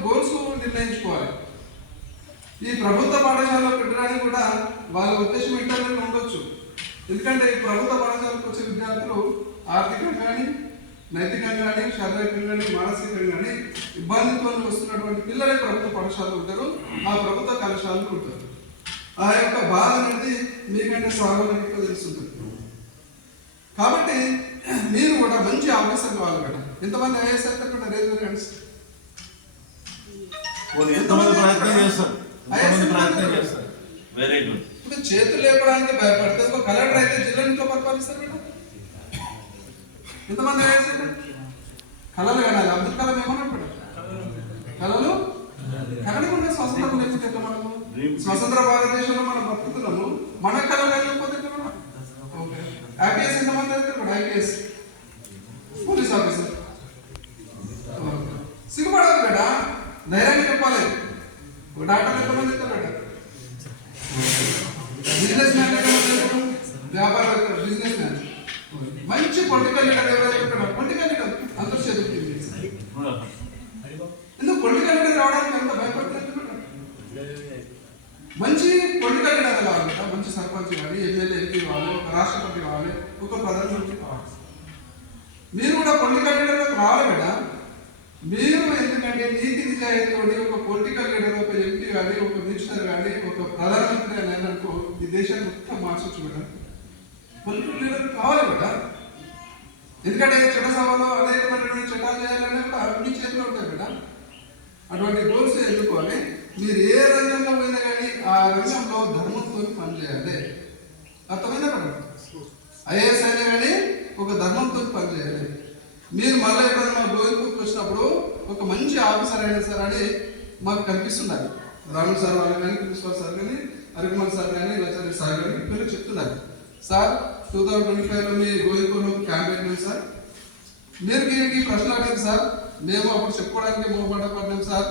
గోల్స్ నిర్ణయించుకోవాలి. ఈ ప్రభుత్వ పాఠశాలలో పెట్టడానికి కూడా వాళ్ళ ఉద్దేశం ఇంటర్నెట్ ఉండొచ్చు. ఎందుకంటే ఈ ప్రభుత్వ పాఠశాలకు వచ్చే విద్యార్థులు ఆర్థికంగా కానీ నైతికంగా కానీ శారీరకంగా కానీ మానసికంగా కానీ ఇబ్బందితో వస్తున్నటువంటి పిల్లలే ప్రభుత్వ పాఠశాలలో ఉంటారు, ఆ ప్రభుత్వ కళాశాలలో ఉంటారు. ఆ యొక్క బాధ అనేది మీకంటే స్వాభావికంగా తెలుస్తుంటుంది. కాబట్టి మీరు కూడా మంచి ఆఫీసర్ కావాలి మేడం. ఎంతమంది ఐఏఎస్ అయితే రేజ్ హ్యాండ్స్? Very good. ఇప్పుడు చేతులు లేపడానికి భయపడితే ఒక కలెక్టర్ అయితే జిల్లా ఇంట్లో పరిపాలిస్తారు మేడం. ఎంతమంది ఐఏఎస్ అయితే కళలు కనాలి. అబ్దుల్ కలాం ఏమన్నప్పుడు కళలు కనకుండా స్వతంత్రం లేకపోతే ఎట్లా? మనము స్వతంత్ర భారతదేశంలో మనం బతుకుతున్నాము, మన కళలు లేకపోతే ఐపీఎస్ ఎంతమంది అయితే కూడా ఐపీఎస్ పోలీస్ ఆఫీసర్ సిగ్గుపడాలి బేటా, ధైర్యాన్ని చెప్పాలి. ఒక డాక్టర్ ఎంతమంది ఇస్తారు బేటా? బిజినెస్ మ్యాన్ ఎంతమంది? వ్యాపారవేత్త బిజినెస్ మ్యాన్. మంచి పొలిటికల్ లీడర్ ఎవరైతే పొలిటికల్ లీడర్ అందరూ చదువుతుంది. ఎందుకు పొలిటికల్ లీడర్ రావడానికి ఎంత భయపడుతుంది? మంచి పొలిటికల్ లీడర్ కావాలి, మంచి సర్పంచ్ కావాలి, ఎమ్మెల్యే ఎంపీ కావాలి, ఒక రాష్ట్రపతి కావాలి, ఒక ప్రధానమంత్రి కావాలి. మీరు కూడా పొలిటికల్ లీడర్ రావాలి కదా. మీరు ఎందుకంటే నీతి నిజాయితీతోని ఒక పొలిటికల్ లీడర్, ఒక ఎంపీ కానీ, ఒక మినిస్టర్ కానీ, ఒక ప్రధానమంత్రి అని అనుకో ఈ దేశాన్ని మొత్తం మార్చొచ్చు కదా. పొలిటికల్ లీడర్ కావాలి కదా. ఎందుకంటే చట్టసభలో అనేకమైనటువంటి చట్టాలు చేయాలనే కూడా మీ చేతిలో ఉంటాయి కదా. అటువంటి గోల్స్ ఎన్నుకోవాలి. మీరు ఏ రంగంలో పోయినా కానీ ఆ రంగంలో ధర్మంతో పనిచేయాలి. అర్థమైందా మేడం? ఐఏఎస్ అయినా కానీ ఒక ధర్మంతో పనిచేయాలి. మీరు మళ్ళీ ఎప్పుడైనా మా గోవిందపూర్కి వచ్చినప్పుడు ఒక మంచి ఆఫీసర్ అయినా సార్ అని మాకు కనిపిస్తున్నారు. రాములు సార్ వాళ్ళు కానీ, ప్రిన్సిపల్ సార్ కానీ, అరికమల్ సార్ కానీ, లచారి సార్ కానీ పిల్లలు చెప్తున్నారు, సార్ 2025లో మీ గోవిందపూర్లో క్యాంపెయిన్ ఉంది సార్, మీరు ఈ ప్రశ్నలు అడిగారు సార్, మేము అప్పుడు చెప్పుకోవడానికి మొహమాటపడ్డాం సార్,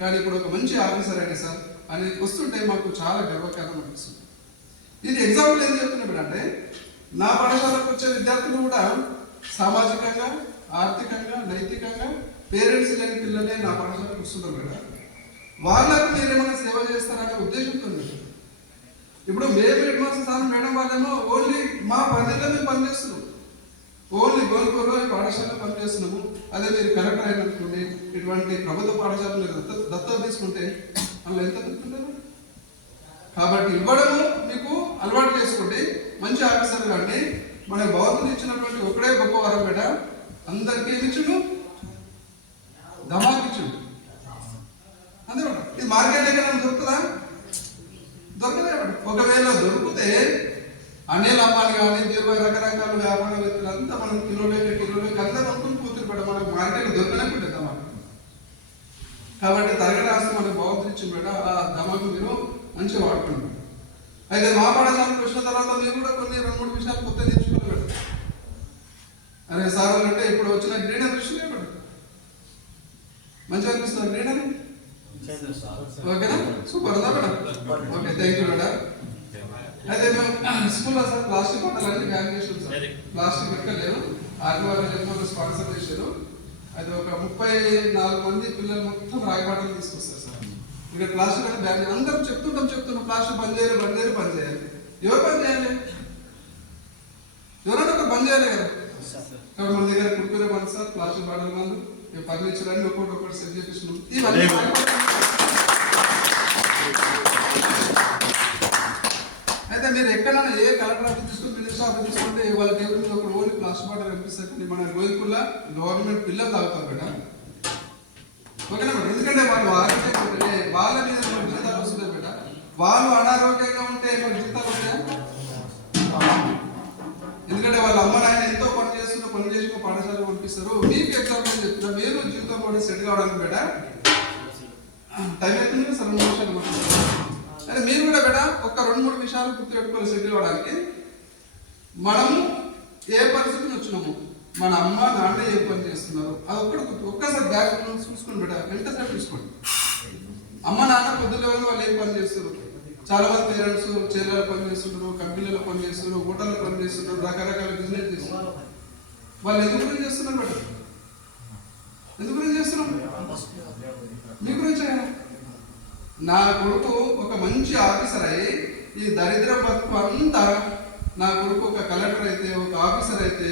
కానీ ఇప్పుడు ఒక మంచి ఆఫీసర్ అయినా సార్ అని వస్తుంటే మాకు చాలా గర్వకారణం అనిపిస్తుంది. ఇది ఎగ్జాంపుల్ ఏం చెప్తున్నాడు అంటే నా పాఠశాలకు వచ్చే విద్యార్థులు కూడా సామాజికంగా ఆర్థికంగా నైతికంగా పేరెంట్స్ లేని పిల్లలే నా పాఠశాలకు వస్తుంటారు కదా. వాళ్ళకు మీరేమైనా సేవ చేస్తారనే ఉద్దేశంతో ఇప్పుడు మేము హెడ్ మాస్టర్ సార్ మేడం వాళ్ళేమో ఓన్లీ మా పరిధిలో మేము పనిచేస్తున్నాం, ఓన్లీ గోల్పూర్లో పాఠశాలలో పనిచేస్తున్నాము. అదే మీరు కలెక్టర్ అయినటువంటి ఇటువంటి ప్రభుత్వ పాఠశాలను మీరు దత్తత తీసుకుంటే అందులో ఎంత దొరుకుతుంటారు. కాబట్టి ఇవ్వడము మీకు అలవాటు చేసుకోండి. మంచి ఆఫీసర్ కానీ మన భగవంతుడు ఇచ్చినటువంటి ఒకడే గొప్ప వరం బేట, అందరికీ ఏమి ఇచ్చుడు? ధమాక్ ఇచ్చుడు. అంతే మేడం. ఇది మార్కెట్ ఎక్కడ దొరుకుతుందా? దొరకదే మేడం. ఒకవేళ దొరికితే అనిల్ అంబానీ కానీ 20 రకరకాల వ్యాపారవేత్తలు అంతా మనం కిలోలేక అందరూ అనుకుని పోతుంది మేడం. మనకు మార్కెట్ దొరకలేకుంటే ధమాక్. కాబట్టి తరగతి ఆస్తి మనకు భగవంతుడు ఇచ్చింది మేడం. ఆ ధమాకు మీరు మంచిగా వాడుకోండి. అయితే మా పాఠశాలకు వచ్చిన తర్వాత మీరు కూడా కొన్ని 2-3 విషయాలు కొత్త నేర్చుకోవాలి మేడం. అరే సార్ అంటే ఇప్పుడు వచ్చిన గ్రీనరీ దృష్టి మేడం మంచిగా అనిపిస్తుంది. గ్రీనరీ ఓకేనా? సూపర్ ఉందా madam? Okay, thank you madam. అయితే మేము స్కూల్లో సార్ ప్లాస్టిక్ బట్టలన్నీ బ్యాన్ చేసాం సార్. ప్లాస్టిక్ పెట్టలేదు. ఆదివారం స్పాన్సర్ చేశారు. అది ఒక 34 మంది పిల్లలు మొత్తం రాగి బట్టలు తీసుకొస్తారు సార్. ఇక్కడ ప్లాస్టిక్ అంటే బ్యాన్ అందరం చెప్తున్నాం ప్లాస్టిక్ బంద్ చేయాలి. ఎవరు బంద్ చేయాలి? ఎవరైనా ఒకరు బంద్ చేయాలి కదా. కాబట్టి మన దగ్గర కుర్కురే బంద్ సార్, ప్లాస్టిక్ బాటల్ బంద్, ఫర్నిచర్ అన్ని ఒక్కొక్కటి సెట్ చేపిస్తున్నాం. ఇవన్నీ అయితే మీరు ఎక్కడైనా ఏ కలెక్టర్ ఆఫీస్ తీసుకుని మినిస్టర్ ఆఫీస్ తీసుకుంటే వాళ్ళ టేబుల్ మీద ఒక ఓన్లీ ప్లాస్టిక్ బాటిల్ కనిపిస్తుంది. మన గోయికుల్లా గవర్నమెంట్ పిల్లలు తాగుతారు కదా. ఓకేనా మేడం? ఎందుకంటే వాళ్ళు ఆరోగ్యంగా వాళ్ళ మీద మనకు జీతాలు వస్తున్నాయి మేడం. వాళ్ళు అనారోగ్యంగా ఉంటే మనకు జీతాలు వస్తాయా? ఎందుకంటే వాళ్ళ అమ్మ నాయన ఎంతో పని చేసి పాఠశాలకు పంపిస్తారు. మీకు ఎగ్జాంపుల్ చెప్తున్నా, మీరు జీవితం కూడా సెట్ కావడానికి బేట టైం అవుతుంది సార్. 2 నిమిషాలు అంటే మీరు కూడా బేట ఒక 2-3 విషయాలు గుర్తుపెట్టుకోవాలి సెటిల్ అవ్వడానికి. మనము ఏ పరిస్థితిని వచ్చినాము, మన అమ్మ నాన్న ఏ పని చేస్తున్నారు, అది ఒక్కసారి బ్యాక్ చూసుకోండి బేట. వెంటనే చూసుకోండి. అమ్మ నాన్న పొద్దున్న వాళ్ళు ఏం పని చేస్తారు. చాలా మంది పేరెంట్స్ చేర్లలో పని చేస్తుంటారు, కంపెనీలో పని చేస్తున్నారు, హోటల్లో పని చేస్తున్నారు, రకరకాల బిజినెస్ చేస్తున్నారు. వాళ్ళు ఎందుకు గురించి చేస్తున్నారు మేడం? ఎందుకు గురించి చేస్తున్నాం? మీ గురించి. నా కొడుకు ఒక మంచి ఆఫీసర్ అయ్యి ఈ దరిద్ర బతుకు అంతా, నా కొడుకు ఒక కలెక్టర్ అయితే, ఒక ఆఫీసర్ అయితే,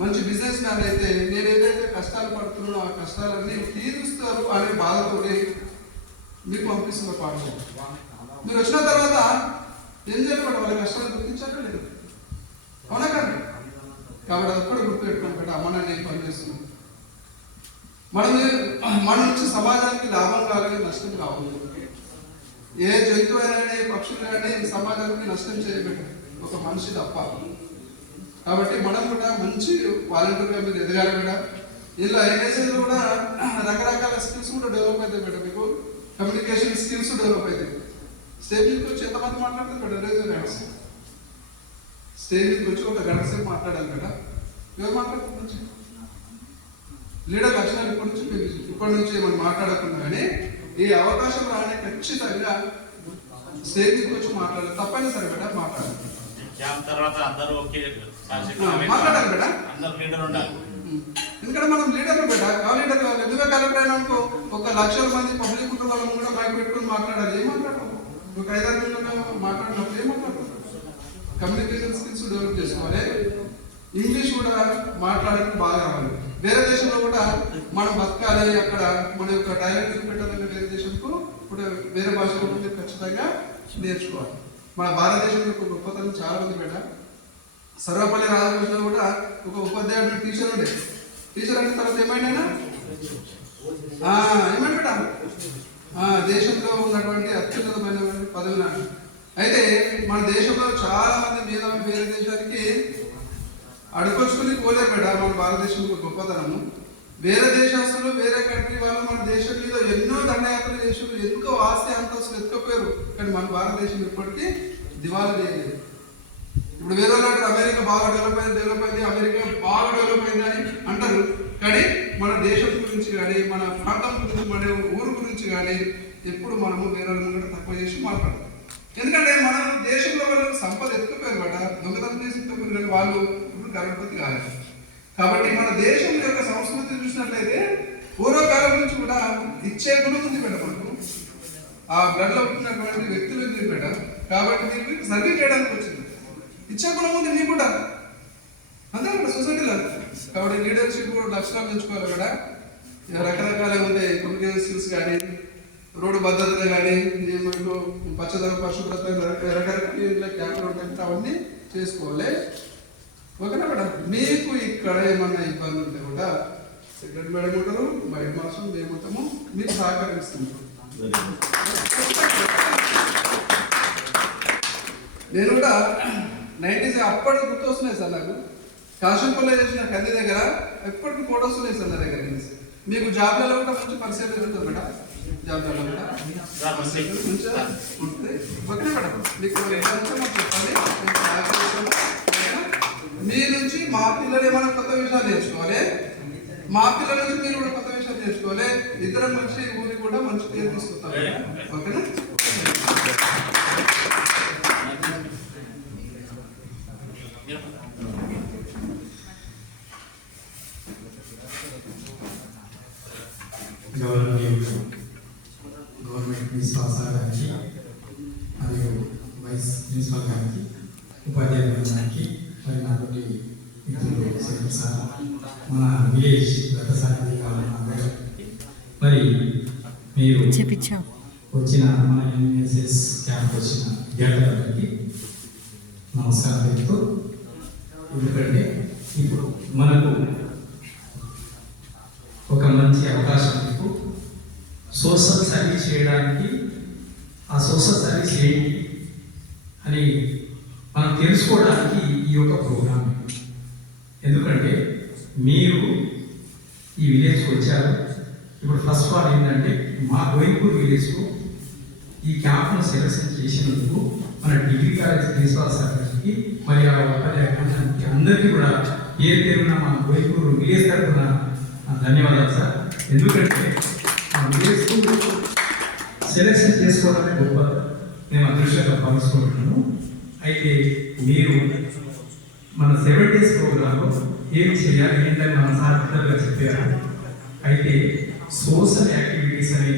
మంచి బిజినెస్ మ్యాన్ అయితే, నేను ఏదైతే కష్టాలు పడుతున్నానో ఆ కష్టాలన్నీ తీరుస్తారు అనే బాధతోటి మీకు పంపిస్తున్న పాఠశాల. మీరు వచ్చిన తర్వాత ఏం చేయాలి? వాళ్ళ కష్టాలు గుర్తించాలి లేదు? అవునా కానీ? కాబట్టి అది కూడా గుర్తుపెట్టుకోండి కదా. అమ్మ నాన్న ఏం పని చేస్తున్నాం. మన నుంచి సమాజానికి లాభం కావాలి, నష్టం కావాలి. ఏ జంతువు అయినా ఏ పక్షులు కానీ సమాజానికి నష్టం చేయబెట్టారు ఒక మనిషి తప్ప. కాబట్టి మనం కూడా మంచి వాలంటీర్గా మీరు ఎదగాలి మేడం. ఇలా ఎన్ఎస్ఎస్ కూడా రకరకాల స్కిల్స్ కూడా డెవలప్ అవుతాయి మేడం. మీకు కమ్యూనికేషన్ స్కిల్స్ డెవలప్ అవుతాయి. స్టేజ్ మీదకి వచ్చి ఎంతమంది మాట్లాడుతుంది మేడం? రేజ్ స్టేజ్ మీదకి వచ్చి ఒక గంట సేపు మాట్లాడాలి కదా. ఎవరు మాట్లాడుతుంది? లీడర్ లక్షణాలు ఇప్పటి నుంచి మనం మాట్లాడకుండా కానీ ఈ అవకాశం రాని ఖచ్చితంగా స్టేజ్ మీదకి వచ్చి మాట్లాడాలి. తప్పైనా సరే మేడం మాట్లాడాలి. మాట్లాడాలి మేడం. ఎందుకంటే మనం లీడర్లు బేట. లీడర్ ఎందుకు కలెక్టర్ అయినా అనుకో ఒక 1,00,000 మంది పబ్లిక్ ఉంటే వాళ్ళ ముందు మైక్ పెట్టుకుని మాట్లాడాలి. ఏం మాట్లాడతాం? ఒక 5-6 నిమిషాలు మాట్లాడినప్పుడు ఏం మాట్లాడతాం? కమ్యూనికేషన్ స్కిల్స్ డెవలప్ చేసుకోవాలి. ఇంగ్లీష్ కూడా మాట్లాడడానికి బాగా రావాలి. వేరే దేశంలో కూడా మనం బతకాలి, అక్కడ మన యొక్క టాలెంట్ పెట్టాలంటే వేరే దేశంకు కూడా వేరే భాషలో ఉంటే ఖచ్చితంగా నేర్చుకోవాలి. మన భారతదేశంలో ఒక గొప్పతనం చాలా ఉంది బేట. సర్వపల్లి రాధాకృష్ణ కూడా ఒక ఉపాధ్యాయుడు టీచర్ ఉండే. టీచర్ అంటే తర్వాత ఏమైనా ఏమంటే బేట దేశంలో ఉన్నటువంటి అత్యున్నతమైన పదవి నాకు. అయితే మన దేశంలో చాలా మంది మేధావులు వేరే దేశానికి అడుకొచ్చుకుని పోలేరు బేట. మన భారతదేశంలో గొప్పతనము. వేరే దేశస్తులు వేరే కంట్రీ వాళ్ళు మన దేశం మీద ఎన్నో దండయాత్రలు చేసారు, ఎంతో ఆస్తి అంతస్తులు ఎత్తుకపోయారు. కానీ మన భారతదేశం ఇప్పటికీ దివాలా చేయలేదు. ఇప్పుడు వేరే వాళ్ళు అమెరికా బాగా డెవలప్ అయింది, అమెరికా బాగా డెవలప్ అయింది అని అంటారు. కానీ మన దేశం గురించి కానీ, మన ప్రాంతం గురించి, మన ఊరు గురించి కానీ ఎప్పుడు మనము వేరే వాళ్ళని తక్కువ చేసి మాట్లాడతాం. ఎందుకంటే మన దేశంలో వాళ్ళు సంపద ఎత్తుకుపోయారు బట, దొంగతనం చేసి ఎత్తుకుపోయారు, కానీ వాళ్ళు ఇప్పుడు గర్భవతి కాలేదు. కాబట్టి మన దేశం యొక్క సంస్కృతి చూసినట్లయితే పూర్వకాలం నుంచి కూడా ఇచ్చే గుణం ఉంది బేట. మనకు ఆ బ్లడ్లో పుట్టినటువంటి వ్యక్తులు ఉంది బేట. కాబట్టి మీకు సర్వీస్ చేయడానికి వచ్చింది. ఇచ్చే గుణం ఉంది నీకు కూడా, అంతే కదా సొసైటీలో. కాబట్టి లీడర్షిప్ కూడా లక్షణాలు పెంచుకోవాలి కూడా. రకరకాలుగా ఉంటాయి కమ్యూనికేషన్ స్కిల్స్ కానీ, రోడ్డు భద్రతలు కానీ, మనకు పచ్చదనం పరిశుభ్రత రకరకాల క్యాంపులు ఉంటాయి, అవన్నీ చేసుకోవాలి. ఓకేనా మేడం? మీకు ఇక్కడ ఏమన్నా ఇబ్బంది ఉంటే కూడా సెక్రటరీ మేడం ఉంటారు, బయట మాస్టర్ మేము ఉంటాము, మీకు సహకరిస్తుంటాం. నేను కూడా 90s అప్పటి గుర్తు వస్తున్నాయి సార్ నాకు. కాశంపల్లి చేసిన కంది దగ్గర ఎప్పటికీ ఫోటోస్ ఉన్నాయి సార్ నా దగ్గర. మీకు జాబ్లలో కూడా మంచి పరిచయం జరుగుతుంది మేడం. జాబ్లలో కూడా మంచిగా ఉంటుంది. ఓకే మేడం, మీకు చెప్పాలి. మీ నుంచి మా పిల్లలు ఏమైనా కొత్త విషయాలు నేర్చుకోవాలి, మా పిల్లల నుంచి మీరు కూడా కొత్త విషయాలు నేర్చుకోవాలి. ఇద్దరం మంచి ఊరికి కూడా మంచి పేరు తీసుకుంటాం. ఓకేనా? గవర్నమెంట్ ప్రిన్సిపాల్ సార్ గారికి మరియు వైస్ ప్రిన్సిపాల్ గారికి, ఉపాధ్యాయుల గారికి, మరి నాతోటి మిత్రులు శేఖర్ సార్, మన విలేజ్ గతసారి మరి మీరు వచ్చిన మన ఎన్ఎస్ఎస్ క్యాంప్ వచ్చిన విద్యార్థులందరికీ నమస్కారం చెప్తూ, ఎందుకంటే ఇప్పుడు మనకు ఒక మంచి అవకాశం మీకు సోషల్ సర్వీస్ చేయడానికి, ఆ సోషల్ సర్వీస్ ఏంటి అని మనం తెలుసుకోవడానికి ఈ యొక్క ప్రోగ్రామ్. ఎందుకంటే మీరు ఈ విలేజ్కి వచ్చారు. ఇప్పుడు ఫస్ట్ ఆఫ్ ఆల్ ఏంటంటే మా గోయింపూర్ విలేజ్కు ఈ క్యాంప్ను సెలెక్షన్ చేసినందుకు మన డిగ్రీ కాలేజ్ ప్రిన్సిపాల్ సార్కి మరి ఆ ఉపాధ్యాయులకి అందరికీ కూడా పేరున మా గోయింపూర్ విలేజ్ తరఫున ధన్యవాదాలు సార్. ఎందుకంటే ఆ విలేజ్ సెలెక్షన్ చేసుకోవడమే గొప్ప, నేను అదృష్టంగా భావిస్తున్నాను. అయితే మీరు మన 7 days ప్రోగ్రాంలో ఏం చేయాలి ఏంటని మన సార్ పిల్లలుగా చెప్పారు. అయితే సోషల్ యాక్టివిటీస్ అనే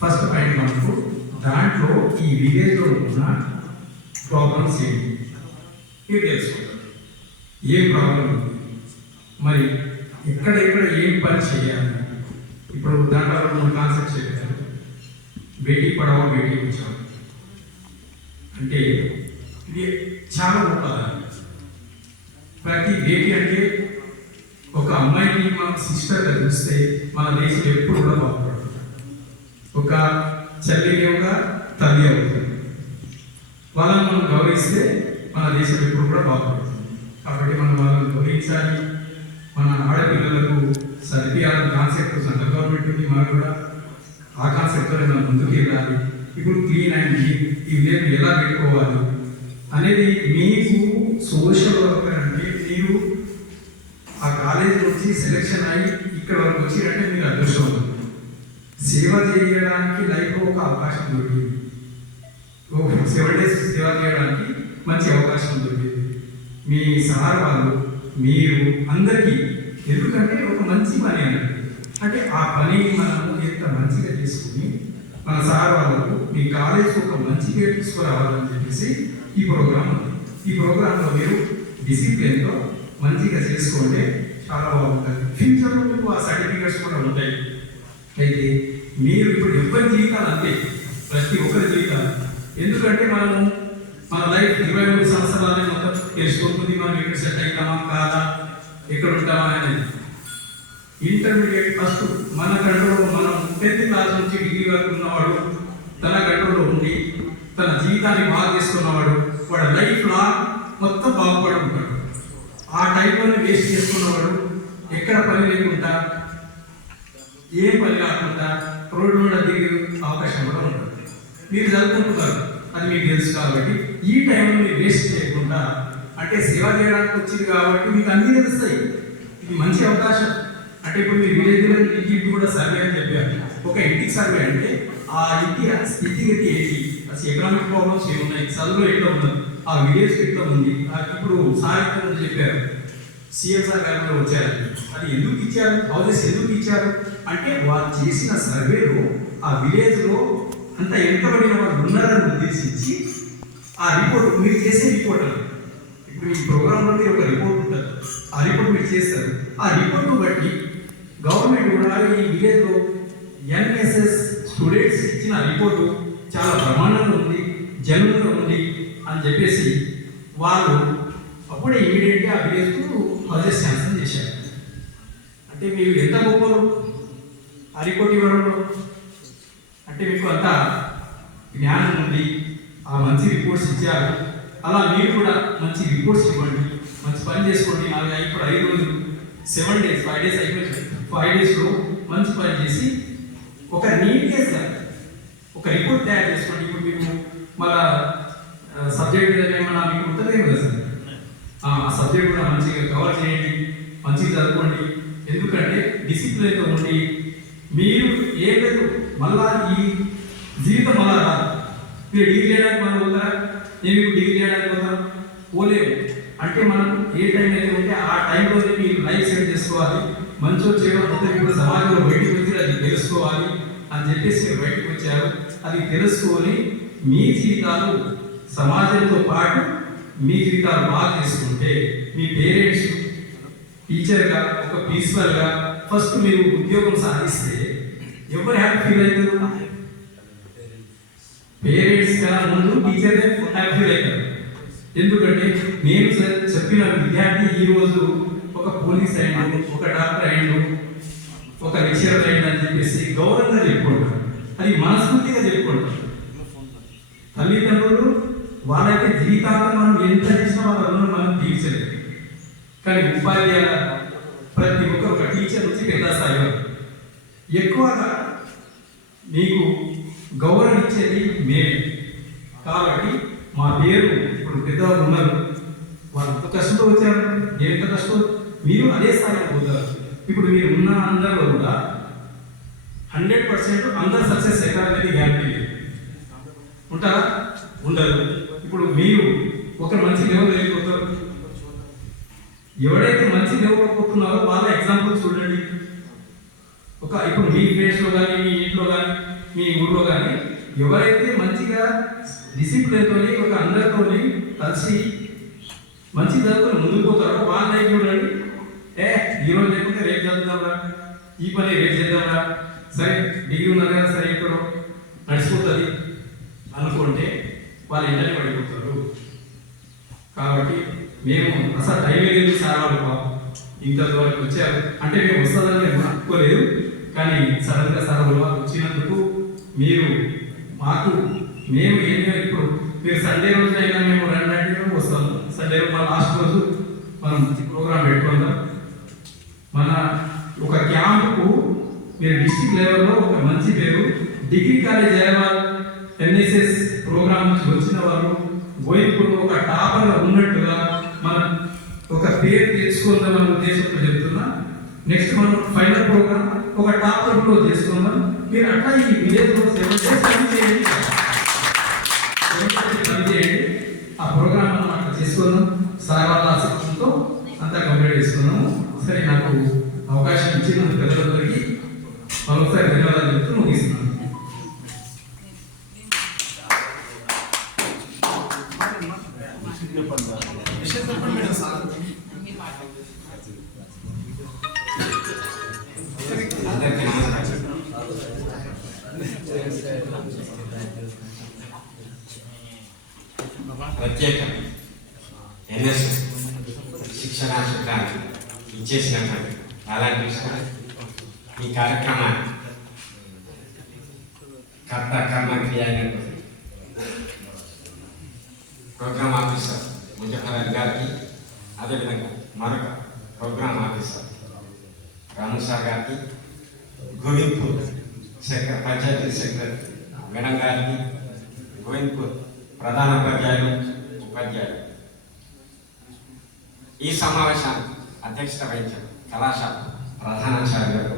ఫస్ట్ పాయింట్ మనకు దాంట్లో ఈ విలేజ్లో ఉన్న ప్రాబ్లమ్స్ ఏంటి ఇది తెలుసుకుంటారు. ఏ ప్రాబ్లం ఉంది, మరి ఎక్కడెక్కడ ఏం పని చేయాలి. ఇప్పుడు దాంట్లో 3 కాన్సెప్ట్స్ చెప్పారు. బేటీ పడావో బేటీ బచావో అంటే ఇది చాలా గొప్పదాన్ని. ప్రతి బేటీ అంటే ఒక అమ్మాయిని మనం సిస్టర్గా చూస్తే మన దేశం ఎప్పుడు కూడా బాగుపడుతుంది. ఒక చెల్లిగా తల్లి అవుతుంది. వాళ్ళని మనం గౌరవిస్తే మన దేశం ఎప్పుడు కూడా బాగుపడుతుంది. కాబట్టి మనం వాళ్ళని గౌరవించాలి. మన ఆడపిల్లలకు సరిపోయాలని కాన్సెప్ట్ సెంట్రల్ గవర్నమెంట్ ఉంది, మనకు కూడా ఆ కాన్సెప్ట్తో మనం ముందుకు వెళ్ళాలి. ఇప్పుడు క్లీన్ అండ్ క్లీన్ ఈ విలేజ్ ఎలా పెట్టుకోవాలి అనేది మీకు సోషల్ వర్కర్ అంటే మీరు ఆ కాలేజ్ నుంచి సెలెక్షన్ అయ్యి ఇక్కడ వరకు వచ్చిరంటే మీరు అదృష్టం. సేవ చేయడానికి లైఫ్లో ఒక అవకాశం దొరికింది. 7 days సేవ చేయడానికి మంచి అవకాశం దొరికింది. మీ సార్ వాళ్ళు మీరు అందరికీ, ఎందుకంటే ఒక మంచి పని అంటే ఆ పనిని మనము ఎంత మంచిగా చేసుకుని మన సార్ వాళ్ళకు మీ కాలేజ్ ఒక మంచి పేరు తీసుకురావాలని చెప్పేసి ఈ ప్రోగ్రాం ఉంది. ఈ ప్రోగ్రాంలో మీరు డిసిప్లిన్తో మంచిగా చేసుకుంటే చాలా బాగుంటుంది. ఫ్యూచర్లో మీకు ఆ సర్టిఫికేట్స్ కూడా ఉంటాయి. అయితే మీరు ఇప్పుడు ఎవరి జీవితాలు అంతే, ప్రతి ఒక్కరి జీవితాలు. ఎందుకంటే మనము మన లైఫ్ 23 సంవత్సరాలే మొత్తం తెలుసుకుంటుంది. మనం ఇక్కడ సెట్ అవుతామా కాదా, ఎక్కడ ఉంటామా అనేది. ఇంటర్మీడియట్ ఫస్ట్ మన కంట్రోల్లో, మనం 10th క్లాస్ నుంచి డిగ్రీ వరకు ఉన్నవాడు తన కంట్రోల్లో ఉండి తన జీవితాన్ని బాగా చేసుకున్నవాడు వాడు లైఫ్ లా మొత్తం బాగుపడి ఉంటాడు. ఆ టైంలోనే వేస్ట్ చేసుకున్నవాడు ఎక్కడ పని లేకుండా ఏం పని కాకుండా రోడ్డు మీద దిగే అవకాశం కూడా ఉంటుంది. మీరు చదువుకుంటున్నారు, అది మీకు తెలుసు. కాబట్టి ఈ టైంలో మీరు వేస్ట్ చేయకుండా, అంటే సేవ చేయడానికి వచ్చింది కాబట్టి మీకు అన్నీ తెలుస్తాయి. ఇది మంచి అవకాశం. అంటే ఇప్పుడు మీరు విలేజ్లో ఇంటికి కూడా సర్వే అని చెప్పారు. ఒక ఇంటికి సర్వే అంటే ఆ ఇంటి స్థితిగతి ఏంటి, అసలు ఎకనామిక్ ప్రాబ్లమ్స్ ఏమున్నాయి, చదువులో ఎట్లా ఉన్నది, ఆ విలేజ్ ఎట్లా ఉంది. ఇప్పుడు సాహిత్యం చెప్పారు, సిఎస్ఆర్ గారు వచ్చారు. అది ఎందుకు ఇచ్చారు, హౌసెస్ ఎందుకు ఇచ్చారు అంటే వాళ్ళు చేసిన సర్వేలో ఆ విలేజ్లో అంత వెనుకబడిన వాళ్ళు ఉన్నారని ఉద్దేశించి ఆ రిపోర్ట్, మీరు చేసే రిపోర్ట్ అని. ఇప్పుడు ఈ ప్రోగ్రాంలో మీరు ఒక రిపోర్ట్ ఉంటుంది, ఆ రిపోర్ట్ మీరు చేస్తారు. ఆ రిపోర్ట్ను బట్టి గవర్నమెంట్ కూడా ఈ విలేజ్లో ఎన్ఎస్ఎస్ స్టూడెంట్స్ ఇచ్చిన రిపోర్టు చాలా బ్రహ్మాండంగా ఉంది, జనువుగా ఉంది అని చెప్పేసి వాళ్ళు అప్పుడే ఇమీడియట్గా ఆ విలేజ్కు హౌజెస్ శాంక్షన్ చేశారు. అంటే మీరు ఎంత గొప్పలు ఆ రిపోర్ట్ ఇవ్వడంలో, అంటే మీకు అంత జ్ఞానం ఉంది, ఆ మంచి రిపోర్ట్స్ ఇచ్చారు. అలా మీరు కూడా మంచి రిపోర్ట్స్ ఇవ్వండి, మంచి పని చేసుకోండి. ఇప్పుడు 5 రోజులు 7 days 5 days అయిపోయింది. 5 daysలో మంచి పని చేసి ఒక నీట్గా ఒక రిపోర్ట్ తయారు చేసుకోండి. ఇప్పుడు మీకు మళ్ళా సబ్జెక్ట్ ఏమైనా మీకు ఉంటుంది కదా సార్, ఆ సబ్జెక్ట్ కూడా మంచిగా కవర్ చేయండి, మంచిగా చదువుకోండి. ఎందుకంటే డిసిప్లిన్తో ఉండి మీరు ఏం లేదు మళ్ళా ఈ జీవితం మళ్ళా రాదు. మీరు డిగ్రీ చేయడానికి మనం పోతారా, నేను ఇప్పుడు డిగ్రీ చేయడానికి పోతాం పోలేము. అంటే మనం ఏ టైం అయితే ఉంటే ఆ టైంలోనే మీరు లైఫ్ సెట్ చేసుకోవాలి. మంచో చేయడం మొత్తం ఇప్పుడు సమాజంలో బయటకు వచ్చి అది తెలుసుకోవాలి అని చెప్పేసి మీరు బయటకు వచ్చారు. అది తెలుసుకొని మీ జీవితాలు సమాజంతో పాటు మీ జీవితాలు బాగా చేసుకుంటే మీ పేరెంట్స్ టీచర్గా ఒక ప్రిన్సిపల్గా ఫస్ట్ మీరు ఉద్యోగం సాధిస్తే ఎవరు హ్యాపీ ఫీల్ అవుతారు? పేరెంట్స్ కన్నా ముందు టీచరే హ్యాపీ ఫీల్ అవుతారు. ఎందుకంటే నేను చెప్పిన విద్యార్థి ఈరోజు ఒక పోలీస్ అయ్యాడు, ఒక డాక్టర్ అయ్యాడు, ఒక లెక్చరర్ అయ్యాడు అని చెప్పేసి గౌరవంగా చెప్పుకుంటారు. అది మనస్ఫూర్తిగా చెప్పుకుంటారు. తల్లిదండ్రులు వాళ్ళకి జీవితాలను మనం ఎంత చేసినా వాళ్ళ రుణం మనం తీర్చలేదు. కానీ ఉపాధ్యాయుల ప్రతి ఒక్క టీచర్ నుంచి పెద్ద స్థాయి ఎక్కువగా మీకు గౌరవం ఇచ్చేది మేమే. కాబట్టి మా పేరు ఇప్పుడు పెద్దవాళ్ళు ఉన్నారు, వాళ్ళు ఎంత కష్టంతో వచ్చారు, నేను ఎంత కష్టం, మీరు అదే స్థాయిలో పోతారు. ఇప్పుడు మీరు ఉన్న అందరిలో కూడా 100% అందరు సక్సెస్ అవుతారనేది గ్యారంటీ లేదు. ఉంటారా? ఉండదు. ఇప్పుడు మీరు ఒక మంచి లెవెల్ వెళ్ళిపోతారు. ఎవరైతే మంచి లెవెల్ పోతున్నారో వాళ్ళ ఎగ్జాంపుల్ చూడండి. ఇప్పుడు మీ ఫేస్లో కానీ, మీ ఇంట్లో కానీ, మీ ఊళ్ళో కానీ ఎవరైతే మంచిగా డిసిప్లిన్తో ఒక అందరితో కలిసి మంచి చదువుకొని ముందుకు పోతారో వాళ్ళ లైఫ్ చూడండి. ఈరోజు లేకపోతే రేపు చదువుతాంరా, ఈ పని రేపు చేద్దాంరా, సరే డిగ్రీ ఉన్నారు కదా సరే ఇప్పుడు నడిచిపోతుంది అనుకుంటే వాళ్ళు ఎండనే పడిపోతారు. కాబట్టి మేము అసలు టైం లేదు సార్ వాళ్ళు ఇంత వరకు వచ్చారు అంటే మేము వస్తుందని మేము అనుకోలేదు. కానీ సడన్గా సార్ వాళ్ళు వచ్చినందుకు మీరు మాకు మేము ఏం ఇప్పుడు మీరు సండే రోజు అయినా మేము 2 గంటలకు వస్తాము. సండే రోజు మన లాస్ట్ రోజు మనం ప్రోగ్రామ్ పెట్టుకుందాం. మన ఒక క్యాంపుకు మీరు డిస్ట్రిక్ట్ లెవెల్లో ఒక మంచి పేరు degree college Hyderabad NSS program నుంచి వచ్చిన వాళ్ళు గోయింపూర్ ఒక టాపర్గా ఉన్నట్టుగా మనం ఒక పేరు తెచ్చుకుందాం ఉద్దేశంతో చెప్తున్నా. నెక్స్ట్ మనం ఫైనల్ ప్రోగ్రామ్ ఒక టాపర్లో చేసుకుందాం. మీరు అట్లా ఈ విలేజ్లో 7 days పని చేయండి. ఆ ప్రోగ్రామ్ మనం అట్లా చేసుకుందాం. సార్ వాళ్ళ ఆసక్తితో అంతా కంప్లీట్ చేసుకున్నాము. సరే నాకు అవకాశం ఇచ్చిన పెద్దలందరికీ మరొకసారి ధన్యవాదాలు చెప్తూ ముగిస్తున్నాను. అందరికీ నమస్కారం. ప్రత్యేక ఎన్ఎస్ శిక్షణ శిక్షణాన్ని ఇచ్చేసినటువంటి బాలకృష్ణ ఈ కార్యక్రమాన్ని కర్త కర్మ క్రియ ప్రోగ్రామ్ ఆఫీసర్ ముజఫర్ అలీ గారికి, అదేవిధంగా మరొక ప్రోగ్రామ్ ఆఫీసర్ రాము సార్ గారికి, గోవింద్పూర్ పంచాయతీ సెక్రటరీ మేడం గారికి, గోవింద్పూర్ ప్రధాన ఉపాధ్యాయులు ఈ సమావేశాన్ని అధ్యక్షత వహించారు కళాశాల ప్రధానాచార్య గారు.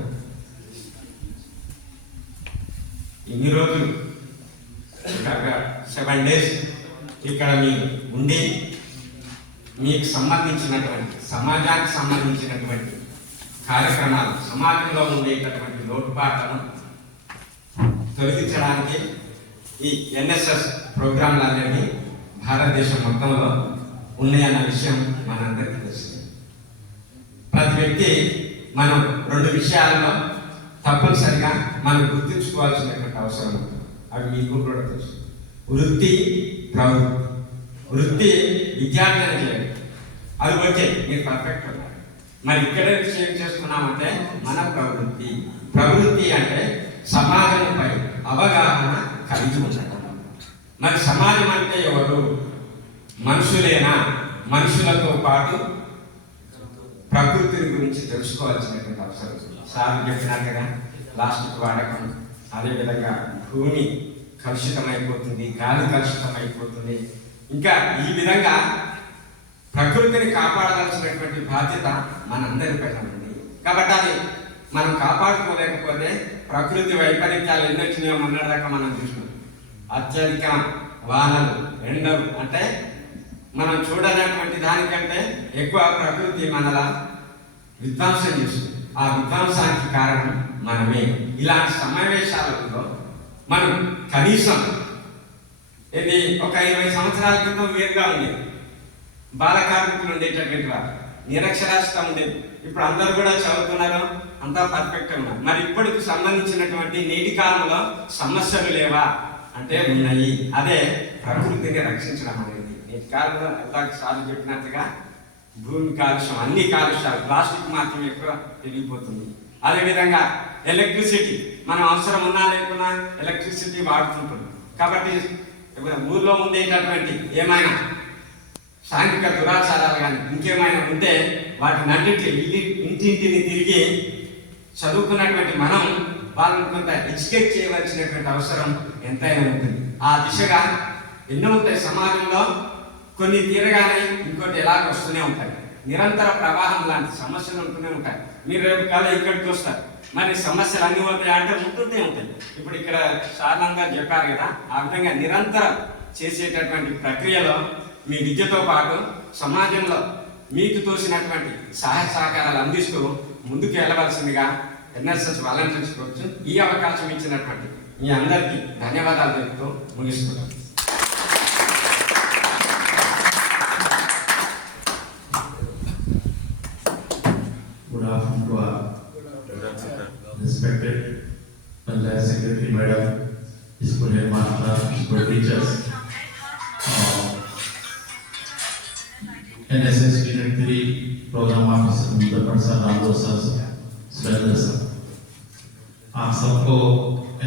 ఇన్ని రోజులు 7 days ఇక్కడ మీరు ఉండి మీకు సంబంధించినటువంటి సమాజానికి సంబంధించినటువంటి కార్యక్రమాలు, సమాజంలో ఉండేటటువంటి లోటుపాట్లను తొలగించడానికి ఈ ఎన్ఎస్ఎస్ ప్రోగ్రాంలు అనేవి భారతదేశం మొత్తంలో ఉన్నాయన్న విషయం మనందరికీ తెలుసు. ప్రతి వ్యక్తి మనం 2 విషయాల్లో తప్పనిసరిగా మనం గుర్తుంచుకోవాల్సినటువంటి అవసరం ఉంది. అవి మీకు కూడా తెలుసు. వృత్తి, ప్రవృత్తి. వృత్తి విద్యార్థులు చేయాలి, అది ఓకే, మీరు పర్ఫెక్ట్ ఉన్నారు. మరి ఇక్కడ ఏం చేస్తున్నామంటే మన ప్రవృత్తి అంటే సమాజంపై అవగాహన కలిగి ఉండటం. మరి సమాజం అంటే ఎవరు? మనుషులేనా? మనుషులతో పాటు ప్రకృతిని గురించి తెలుసుకోవాల్సినటువంటి అవసరం. సార్ చెప్పినట్టుగా ప్లాస్టిక్ వాడకం, అదేవిధంగా భూమి కలుషితమైపోతుంది, గాలి కలుషితమైపోతుంది. ఇంకా ఈ విధంగా ప్రకృతిని కాపాడాల్సినటువంటి బాధ్యత మనందరిపైన ఉంది. కాబట్టి అది మనం కాపాడుకోలేకపోతే ప్రకృతి వైపరీత్యాలు ఎన్ని వచ్చినాయో మొన్నటిదాకా మనం చూసినాం. అత్యధిక వానలు, ఎండలు, అంటే మనం చూడనటువంటి దానికంటే ఎక్కువ ప్రకృతి మనలా విధ్వంసం చేస్తుంది. ఆ విధ్వంసానికి కారణం మనమే. ఇలాంటి సమావేశాలలో మనం కనీసం ఇది ఒక 20 సంవత్సరాల క్రితం వేరుగా ఉండేది. బాల కార్మికులు ఉండేటటువంటి వారు, నిరక్షరాస్యత ఉండేది. ఇప్పుడు అందరూ కూడా చదువుతున్నారు, అంతా పర్ఫెక్ట్గా ఉన్నారు. మరి ఇప్పటికి సంబంధించినటువంటి నేటి కాలంలో సమస్యలు లేవా అంటే ఉన్నాయి. అదే ప్రకృతిని రక్షించడం అనేది. నేటి కాలంలో ఎలా సార్లు చెప్పినట్టుగా భూమి కాలుష్యం, అన్ని కాలుష్యాలు, ప్లాస్టిక్ మాత్రం ఎక్కువ పెరిగిపోతుంది. అదేవిధంగా ఎలక్ట్రిసిటీ, మనం అవసరం ఉన్నా లేకున్నా ఎలక్ట్రిసిటీ వాడుతుంటుంది. కాబట్టి ఊర్లో ఉండేటటువంటి ఏమైనా సాంఘిక దురాచారాలు కానీ ఇంకేమైనా ఉంటే వాటిని ఇంటింటిని తిరిగి చదువుకున్నటువంటి మనం వాళ్ళని కొంత ఎడ్యుకేట్ చేయవలసినటువంటి అవసరం ఎంతైనా ఉంటుంది. ఆ దిశగా ఎన్నో ఉంటాయి సమాజంలో. కొన్ని తీరగానే ఇంకోటి ఎలాగ వస్తూనే ఉంటాయి. నిరంతర ప్రవాహం లాంటి సమస్యలు ఉంటూనే ఉంటాయి. మీరు రేపు కాలం ఇక్కడికి వస్తారు, మరి సమస్యలు అన్నీ ఉంటాయి అంటే ఉంటూనే ఉంటాయి. ఇప్పుడు ఇక్కడ సాధారణంగా చెప్పారు కదా, ఆ విధంగా నిరంతరం చేసేటటువంటి ప్రక్రియలో మీ విద్యతో పాటు సమాజంలో మీకు తోసినటువంటి సహాయ సహకారాలు అందిస్తూ ముందుకు వెళ్ళవలసిందిగా ఎన్ఎస్ఎస్ వాలంటీర్స్ కోవచ్చు. ఈ అవకాశం ఇచ్చినటువంటి మీ అందరికీ ధన్యవాదాలు చెప్తూ ముగిస్తున్నాను. Good afternoon to our respected Panchayat Secretary Madam, school headmaster, school teachers, NSS Unit 3 Program Officer Mudapar Sir, Ramdo Sir, Surendra Sir, आप सबको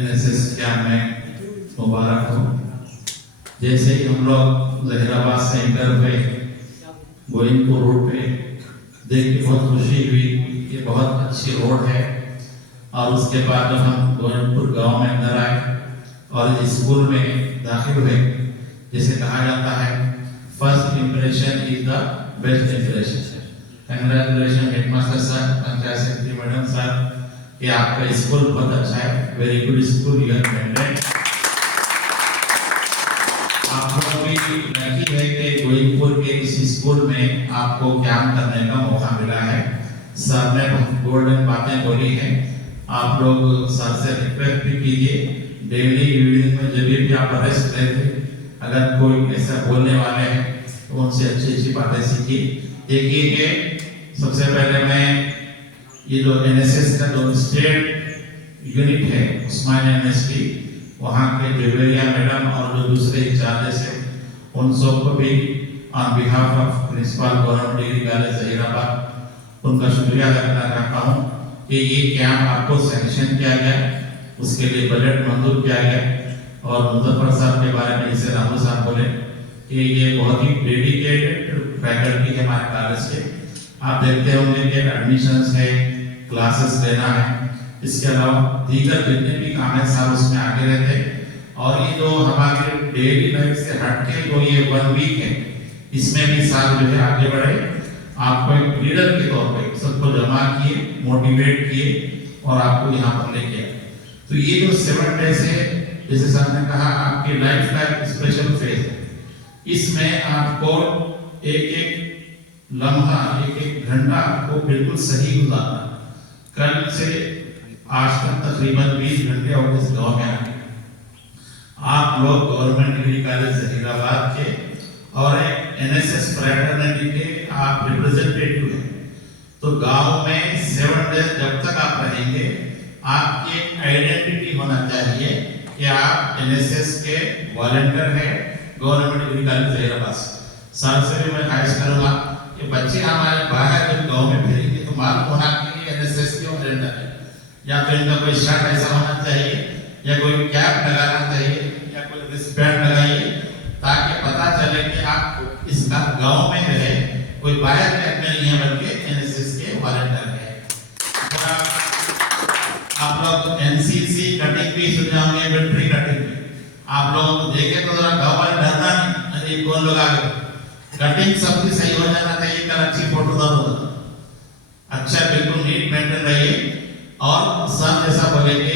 NSS कैंप में मुबारक हो। जैसे ही हम लोग जहीराबाद से इंटर हुए गोविंदपुर रोड पे देख के बहुत खुशी हुई कि बहुत अच्छी रोड है। और उसके बाद जब हम गोविंदपुर गांव में अंदर आए और इस स्कूल में दाखिल हुए, जैसे कहा जाता है first impression is the best impression. Congratulation headmaster sir, panchayat secretary madam sir, कि आपका स्कूल बहुत अच्छा है। Very good school you have maintained. आप लोग भी लकी है कि गोविंदपुर के इस स्कूल में आपको कैंप करने का मौका मिला है। सर ने बहुत गोल्डन बातें बोली हैं। आप लोग सर से रिक्वेस्ट भी कीजिए, डेली इवनिंग में जब भी आप अरेस्ट लेते, अगर कोई ऐसा बोलने वाले हैं तो उनसे अच्छी अच्छी बातें सीखिए। देखिए कि सबसे पहले मैं ये जो एनएसएस का जो स्टेट यूनिट है उस्मानिया यूनिवर्सिटी, वहाँ के देवरिया मैडम और जो दूसरे इंचार्जेस हैं उन सबको भी on behalf of principal government degree college Zaheerabad उनका शुक्रिया अदा करना चाहता हूँ कि ये कैंप आपको सैंक्शन किया गया, उसके लिए बजट मंजूर किया गया। और मुजफ्फर साहब के बारे में जैसे रामू साहब बोले कि ये बहुत ही डेडिकेटेड फैकल्टी है हमारे कॉलेज के। आप देखते होंगे कि एडमिशंस है, क्लासेस लेना है, इसके अलावा दीगर जितने भी काम है साहब उसमें आगे रहते हैं। और ये जो हमारे डेली लाइफ से हटके जो ये 1 वीक है, इसमें भी साहब जो है आगे बढ़े, आपको एक लीडर के तौर पे सबको जमा किए, मोटिवेट किए और आपको यहाँ पर लेके आए। तो ये जो 7 डेज है, जैसे सर ने कहा, आपकी लाइफ का स्पेशल फेज है। इसमें आपको एक एक लम्हा, एक एक घंटा को बिल्कुल सही गुजारना। कल से आज तक तकरीबन 20 घंटे और इस गाँव में आए। आप लोग गवर्नमेंट डिग्री कॉलेज जहीराबाद के और एक एनएसएस फ्रेटर्निटी के आप रिप्रेजेंटेटिव हैं। तो गांव में 7 डेज जब तक आप रहेंगे, आपकी एक आइडेंटिटी होना चाहिए कि आप एनएसएस के वॉलंटियर हैं government degree college Zaheerabad. Sir से भी मैं ख्वाहिश करूंगा कि बच्चे हमारे बाहर जब गांव में भेजेंगे तो मालूम होना कि एनएसएस के वॉलंटियर है, या तो इनका कोई शर्ट ऐसा होना चाहिए, या कोई कैप लगाना चाहिए, या कोई रिस्टबैंड लगाइए, ताकि पता चले कि आप इस गांव में जो है कोई बाहर कैप में नहीं है बल्कि एनएसएस के वॉलंटियर है। आप लोग एनसीसी कटिंग भी सुने होंगे, मिलिट्री कटिंग भी आप लोगों को देखे तो जरा गाँव वाले डरना नहीं, अरे कौन लोग आ गए। कटिंग सबकी सही हो जाना चाहिए, कल अच्छी फोटो डालो, अच्छा बिल्कुल नीट मेंटेन रहिए। और सब ऐसा बोले कि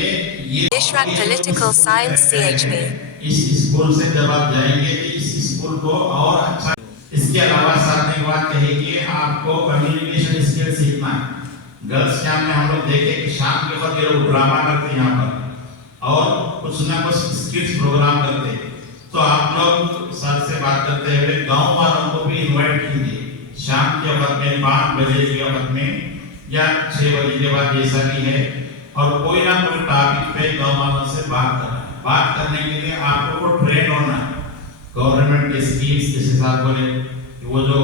ये Ishrak Political Science CHB इस स्कूल से जब आप जाएंगे तो इस स्कूल को और अच्छा। इसके अलावा साथ में बात कही कि आपको कम्युनिकेशन स्किल सीखना है। गर्ल्स कैंप में हम लोग देखे कि शाम के वक्त ये लोग ड्रामा करते हैं यहाँ पर और कुछ ना कुछ स्किल्स प्रोग्राम करते हैं। तो आप लोग सर से बात करते हुए गांव वालों को भी इनवाइट कीजिए शाम के वक्त में 5 बजे के वक्त में या 6 बजे के बाद जैसा भी है, और कोई ना कोई टॉपिक पे गांव वालों से बात करना है। बात करने के लिए आपको को ट्रेन होना है गवर्नमेंट के स्कीम्स, जैसे साहब बोले वो जो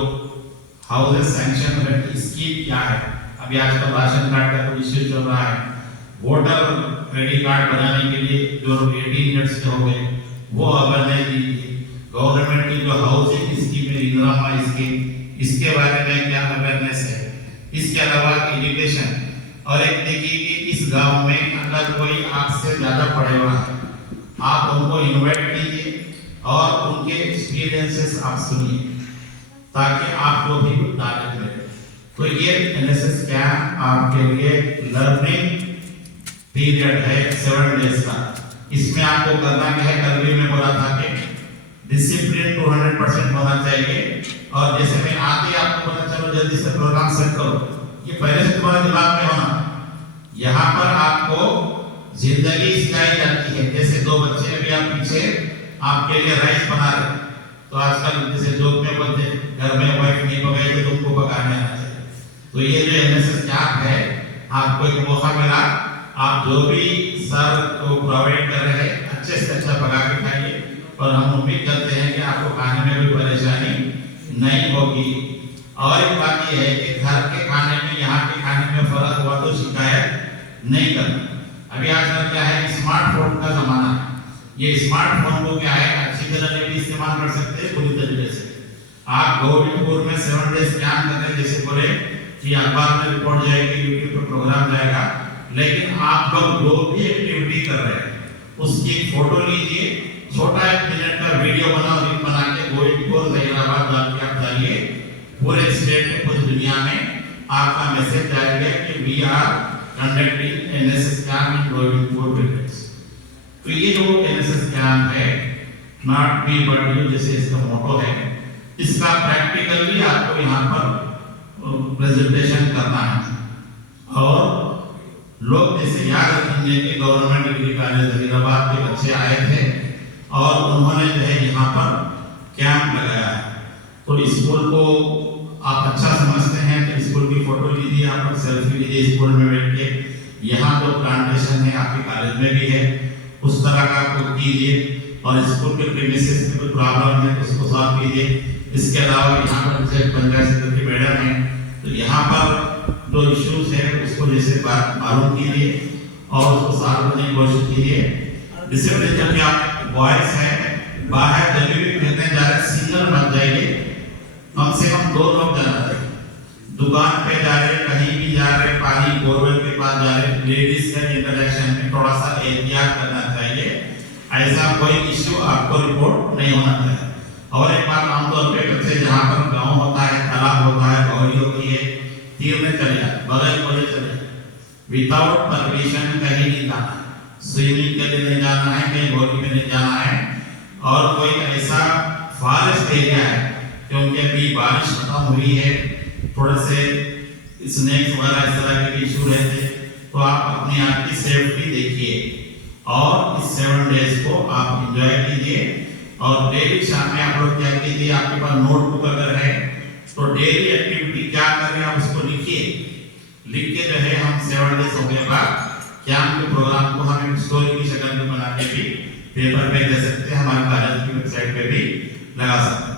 हाउसेस सैंक्शन है स्कीम क्या है, अभी आजकल राशन कार्ड का तो इश्यू चल रहा है, वोटर क्रेडिट कार्ड बनाने के लिए जो 18 यूनिट्स के हो गए वो अवेयरनेस दीजिए। गवर्नमेंट की जो हाउसिंग स्कीम है इंदिरा स्कीम, इसके बारे में क्या अवेयरनेस है। इसके अलावा एजुकेशन, और एक देखिए कि इस गांव में अगर कोई आपसे ज्यादा पढ़े हुआ है आप उनको इनवाइट कीजिए और उनके एक्सपीरियंसेस आप सुनिए ताकि आपको भी कुछ नॉलेज मिले। तो ये एनएसएस कैंप आपके लिए लर्निंग पीरियड है 7 डेज का। इसमें आपको करना क्या है, कल भी मैं बोला था कि डिसिप्लिन 200% होना चाहिए। और जैसे मैं आते आपको पता चलो जल्दी से प्रोग्राम सेट करो, ये पहले से तुम्हारे दिमाग में होना। यहाँ पर आपको जिंदगी सिखाई जाती है। जैसे 2 बच्चे अभी आप पीछे आपके लिए राइस बना रहे, तो आजकल जैसे जोक में बोलते घर में वाइफ नहीं पकाई तो तुमको पकाने आना चाहिए। तो ये जो एनएसएस कैंप है आपको एक मौका मिला, आप जो भी सर को प्रोवाइड कर रहे हैं अच्छे से अच्छा पका के खाइए, और हम उम्मीद करते हैं कि आपको खाने में कोई परेशानी नहीं होगी। और एक बात यह है कि घर के खाने में यहाँ के खाने में फर्क हुआ तो शिकायत नहीं करना। अभी आजकल क्या है, स्मार्टफोन का जमाना है, ये स्मार्टफोन को क्या है अच्छी तरह से भी इस्तेमाल कर सकते हैं, पूरी तरीके से। आप गोविंदपुर में 7 डेज कैंप करते हैं, जैसे बोले कि अखबार में रिपोर्ट जाएगी, यूट्यूब पर प्रोग्राम जाएगा, लेकिन आप लोग जो भी एक्टिविटी कर रहे हैं उसकी फोटो लीजिए, छोटा 1 मिनट का वीडियो बनाओ, लिंक बना के गोविंदपुर हैदराबाद जाके आप डालिए, पूरे स्टेट में पूरी दुनिया में आपका मैसेज जाएगा कि we are conducting NSS camp in Govindpur village. तो ये जो एनएसएस कैंप है नॉट बी बट यू जैसे इसका मोटो है, इसका प्रैक्टिकली आपको यहाँ पर प्रेजेंटेशन करना है। और लोग जैसे याद रखेंगे कि गवर्नमेंट डिग्री कॉलेज हैदराबाद के बच्चे आए थे और उन्होंने जो है यहाँ पर कैंप लगाया है। तो स्कूल को आप अच्छा समझते हैं तो स्कूल की फोटो लीजिए, आप सेल्फी लीजिए स्कूल में बैठ के। यहाँ जो प्लांटेशन है आपके कॉलेज में भी है, उस तरह का आपको कीजिए। और स्कूल के प्रीमिसेस में कोई प्रॉब्लम है तो उसको सॉल्व कीजिए। इसके अलावा यहाँ पर जैसे पंचायत सेक्रेटरी मैडम है, तो यहाँ पर जो इश्यूज है उसको जैसे बात मालूम कीजिए और उसको सॉल्व करने की कोशिश कीजिए। डिसिप्लिन जब आप बॉयज है बाहर जब भी खेलने जा रहे सिंगल मत जाइए, कम से कम 2 लोग जाना चाहिए। दुकान पे जा रहे, कहीं भी जा रहे, पानी बोरवेल के पास जा रहे, लेडीज का इंटरेक्शन में थोड़ा सा एहतियात करना चाहिए, ऐसा कोई इश्यू आपको रिपोर्ट नहीं होना चाहिए। और एक बात आमतौर पे बच्चे जहाँ पर गांव होता है, तालाब होता है, बौड़ी होती है, तीर में चले जाए, बगल खोले चले जाए, विदाउट परमिशन कहीं नहीं जाना, स्विमिंग के लिए नहीं जाना है, कहीं बौड़ी में नहीं जाना है। और कोई ऐसा फॉरेस्ट एरिया है क्योंकि अभी बारिश खत्म हुई है, थोड़े से स्नेक्स वगैरह इस तरह के इशू रहते, तो आप अपनी आप की सेफ्टी देखिए और इस 7 डेज को आप एंजॉय कीजिए। और डेली शाम में आप लोग क्या कीजिए, आपके पास नोटबुक अगर है तो डेली एक्टिविटी क्या कर रहे हैं आप उसको लिखिए। लिख के जो है हम 7 डेज हो गए बाद कैंप के प्रोग्राम को हम एक स्टोरी की शक्ल में बना के भी पेपर पे दे सकते हैं, हमारे कॉलेज की वेबसाइट पे भी लगा सकते हैं।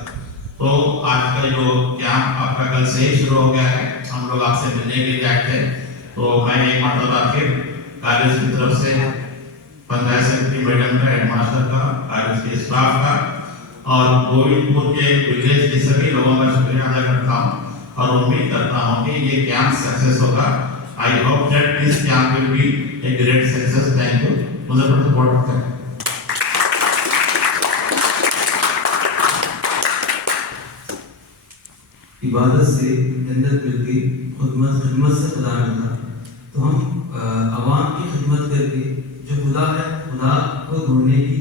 तो आज का जो कैंप आपका कल से ही शुरू हो गया है, हम लोग आपसे मिलने के लिए आए थे। तो मैं एक मरतबा फिर कॉलेज की तरफ से पंचायत सेक्रेटरी मैडम का, हेडमास्टर का, कॉलेज के स्टाफ का और गोविंदपुर के विलेज के सभी लोगों का शुक्रिया अदा करता हूँ और उम्मीद करता हूँ कि ये कैंप सक्सेस होगा। I hope that this camp will be a great success. Thank you. मुझे सपोर्ट करें। इबादत से जन्नत मिलती, खिदमत से खुदा मिलता। तो हम आवाम की खिदमत करके जो खुदा है, खुदा को ढूंढने की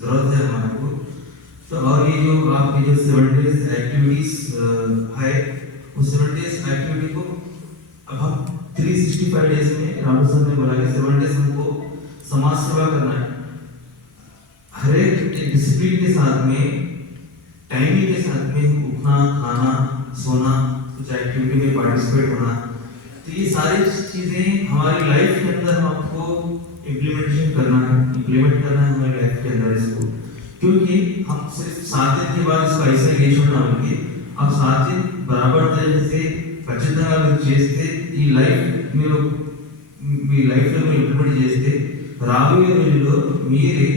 ज़रूरत है हमारे को। तो और ये जो आपकी जो 7 डेज एक्टिविटीज़ है, उस 7 डेज एक्टिविटी को अब हम 365 डेज में रामू सर ने बोला कि 7 डेज हमको समाज सेवा करना है। हर एक डिसिप्लिन के साथ में, टाइमिंग के साथ में उठना, खाना, सोना, कुछ एक्टिविटी में पार्टिसिपेट होना। तो ये सारी चीज़ें हमारी लाइफ के अंदर हम आपको इम्प्लीमेंट करना है हमारी लाइफ के अंदर इसको। क्योंकि हम सिर्फ 7 दिन के बाद इसको ऐसा ही छोड़ना होंगे। अब 7 दिन बराबर तरीके से ఖచ్చితంగా మీరు చేస్తే ఈ లైఫ్ మీరు మీ లైఫ్లో మీరు ఇంప్లిమెంట్ చేస్తే రాబోయే రోజుల్లో మీరే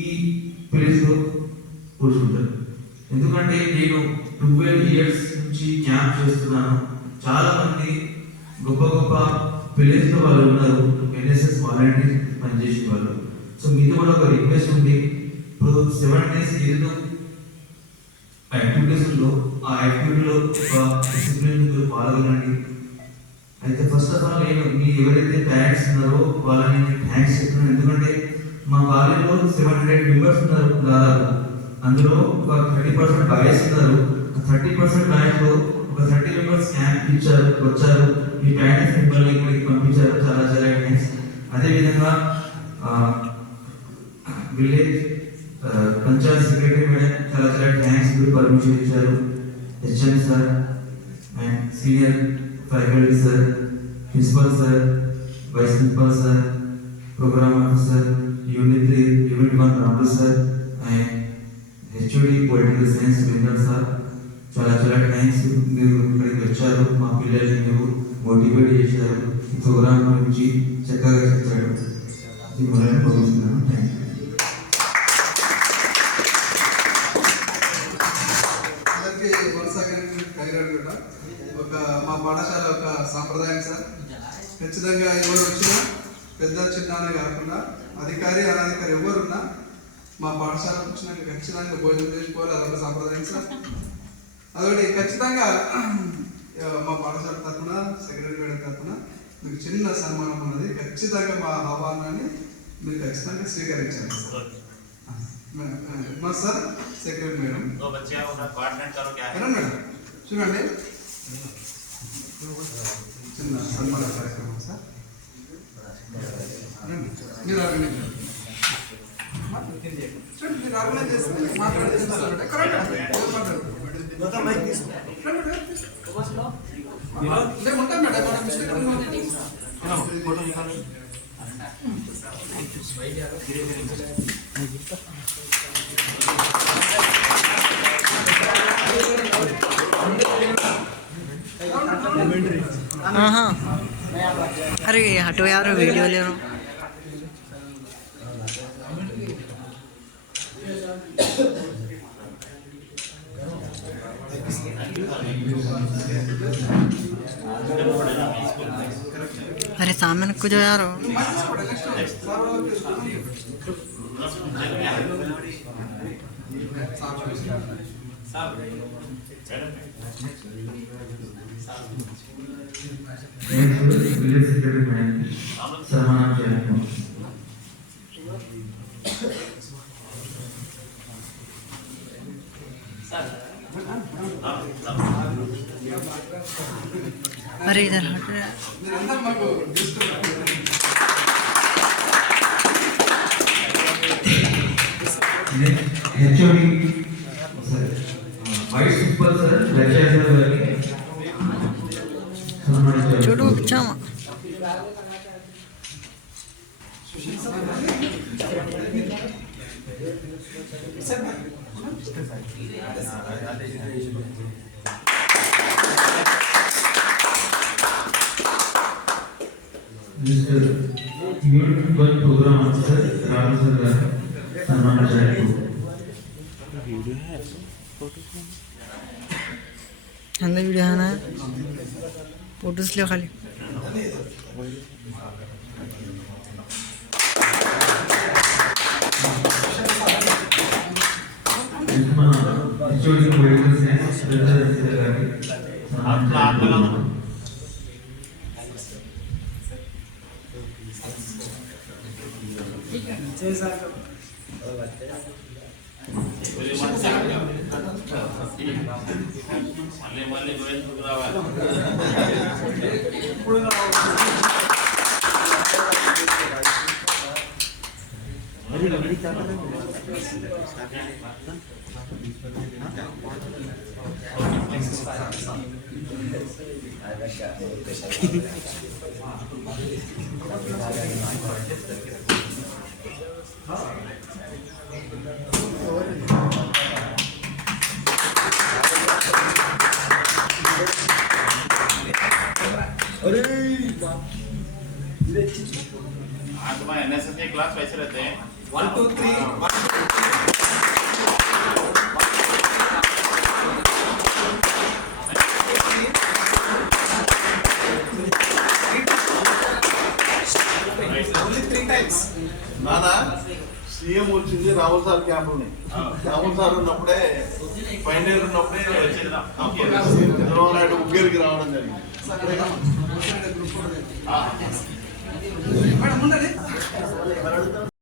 ఈ ప్లేస్లో కూర్చుంటారు. ఎందుకంటే నేను 12 ఇయర్స్ నుంచి క్యాంప్ చేస్తున్నాను. చాలా మంది గొప్ప గొప్ప విలేజ్లో వాళ్ళు ఉన్నారు, ఎన్ఎస్ఎస్ వాలంటీర్ పనిచేసే వాళ్ళు. సో మీతో కూడా ఒక రిక్వెస్ట్ ఉంది. ఇప్పుడు 7 డేస్ ఏదో యాక్టివిటీస్ ఉందో ఆ యాక్టివిటీలో ఒక డిసిప్లిన్ మీరు పాల్గొనండి. అయితే ఫస్ట్ ఆఫ్ ఆల్ నేను మీ ఎవరైతే పేరెంట్స్ ఉన్నారో వాళ్ళని థ్యాంక్స్ చెప్తున్నాను. ఎందుకంటే మా కాలేజీలో 700 మెంబర్స్ ఉన్నారు దాదాపు. అందులో ఒక 30% బాయ్స్ ఉన్నారు. 30% బాయ్స్లో ఒక 30 మెంబర్స్ క్యాంప్ వచ్చారు. మీ పేరెంట్స్ మిమ్మల్ని ఇక్కడికి పంపించారు. చాలా చాలా థ్యాంక్స్. అదేవిధంగా విలేజ్ పంచాయత్ సెక్రటరీ మేడం చాలా చాలా థ్యాంక్స్. మీరు పర్మిషన్ ఇచ్చారు. HM sir and senior faculty sir, principal sir, vice principal sir, programme officer, unit 1 Ramulu sir and HOD political science విన్నర్ సార్, చాలా చాలా థ్యాంక్స్. మీరు ఇక్కడికి వచ్చారు, మా పిల్లల్ని మీరు మోటివేట్ చేశారు, ఈ ప్రోగ్రామ్ గురించి చక్కగా చెప్పారు. ఇది మొదలైన భావిస్తున్నాను. Thank you. ఒక మా పాఠశాల ఒక సాంప్రదాయం సార్. ఖచ్చితంగా ఎవరు వచ్చినా పెద్ద చిన్న అనే కాకుండా అధికారి అనధికారి ఎవరున్నా మా పాఠశాలకు వచ్చినాక ఖచ్చితంగా భోజనం చేసుకోవాలి. అదొక సాంప్రదాయం సార్. అదొకటి ఖచ్చితంగా మా పాఠశాల తరఫున, సెక్రటరీ మేడం తరఫున మీకు చిన్న సన్మానం ఉన్నది. ఖచ్చితంగా మా ఆహ్వానాన్ని మీరు ఖచ్చితంగా స్వీకరించాలి sir. Sir secretary madam madam చూడండి, చిన్న సన్మాన కార్యక్రమం సార్. మీరు ఆర్గనైజ్ చూడండి, మీరు ఆర్గనైజ్ చేస్తే మాట్లాడుతున్నారు కరెక్ట్. ఉంటాం మేడం. अरे हटो यार, वीडियो ले रहा हूँ. अरे सामने कुछ यार విలేజ్ సెక్రటరీ మేడం సన్మానం చేయాలి. अरे इधर हट रहा है. HOD sir, vice principal sir, lecturer sir గారికి సన్మానించారు. చూడు వచ్చామా mister unit 1 programme officer Ram sir garu సన్మానించారు. अंदर वीडियो है ना फोटोस ले खाली మన హెచ్ఓడి పొలిటికల్ సైన్స్ ప్రొఫెసర్ గారు సన్మానించారు. మళ్ళీ గోవిందకు రావాలి. आज तुम्हारे एनएसएस के क्लास कैसे रहते हैं? 1 2 3 only 3 times. నానా సీఎం వచ్చింది రాహుల్ సార్ క్యాంపుల్ని. రాహుల్ సార్ ఉన్నప్పుడే ఫైనల్ ఇయర్ ఉన్నప్పుడే చంద్రబాబు నాయుడు ఉగ్గేరికి రావడం జరిగింది. మేడం ముందండి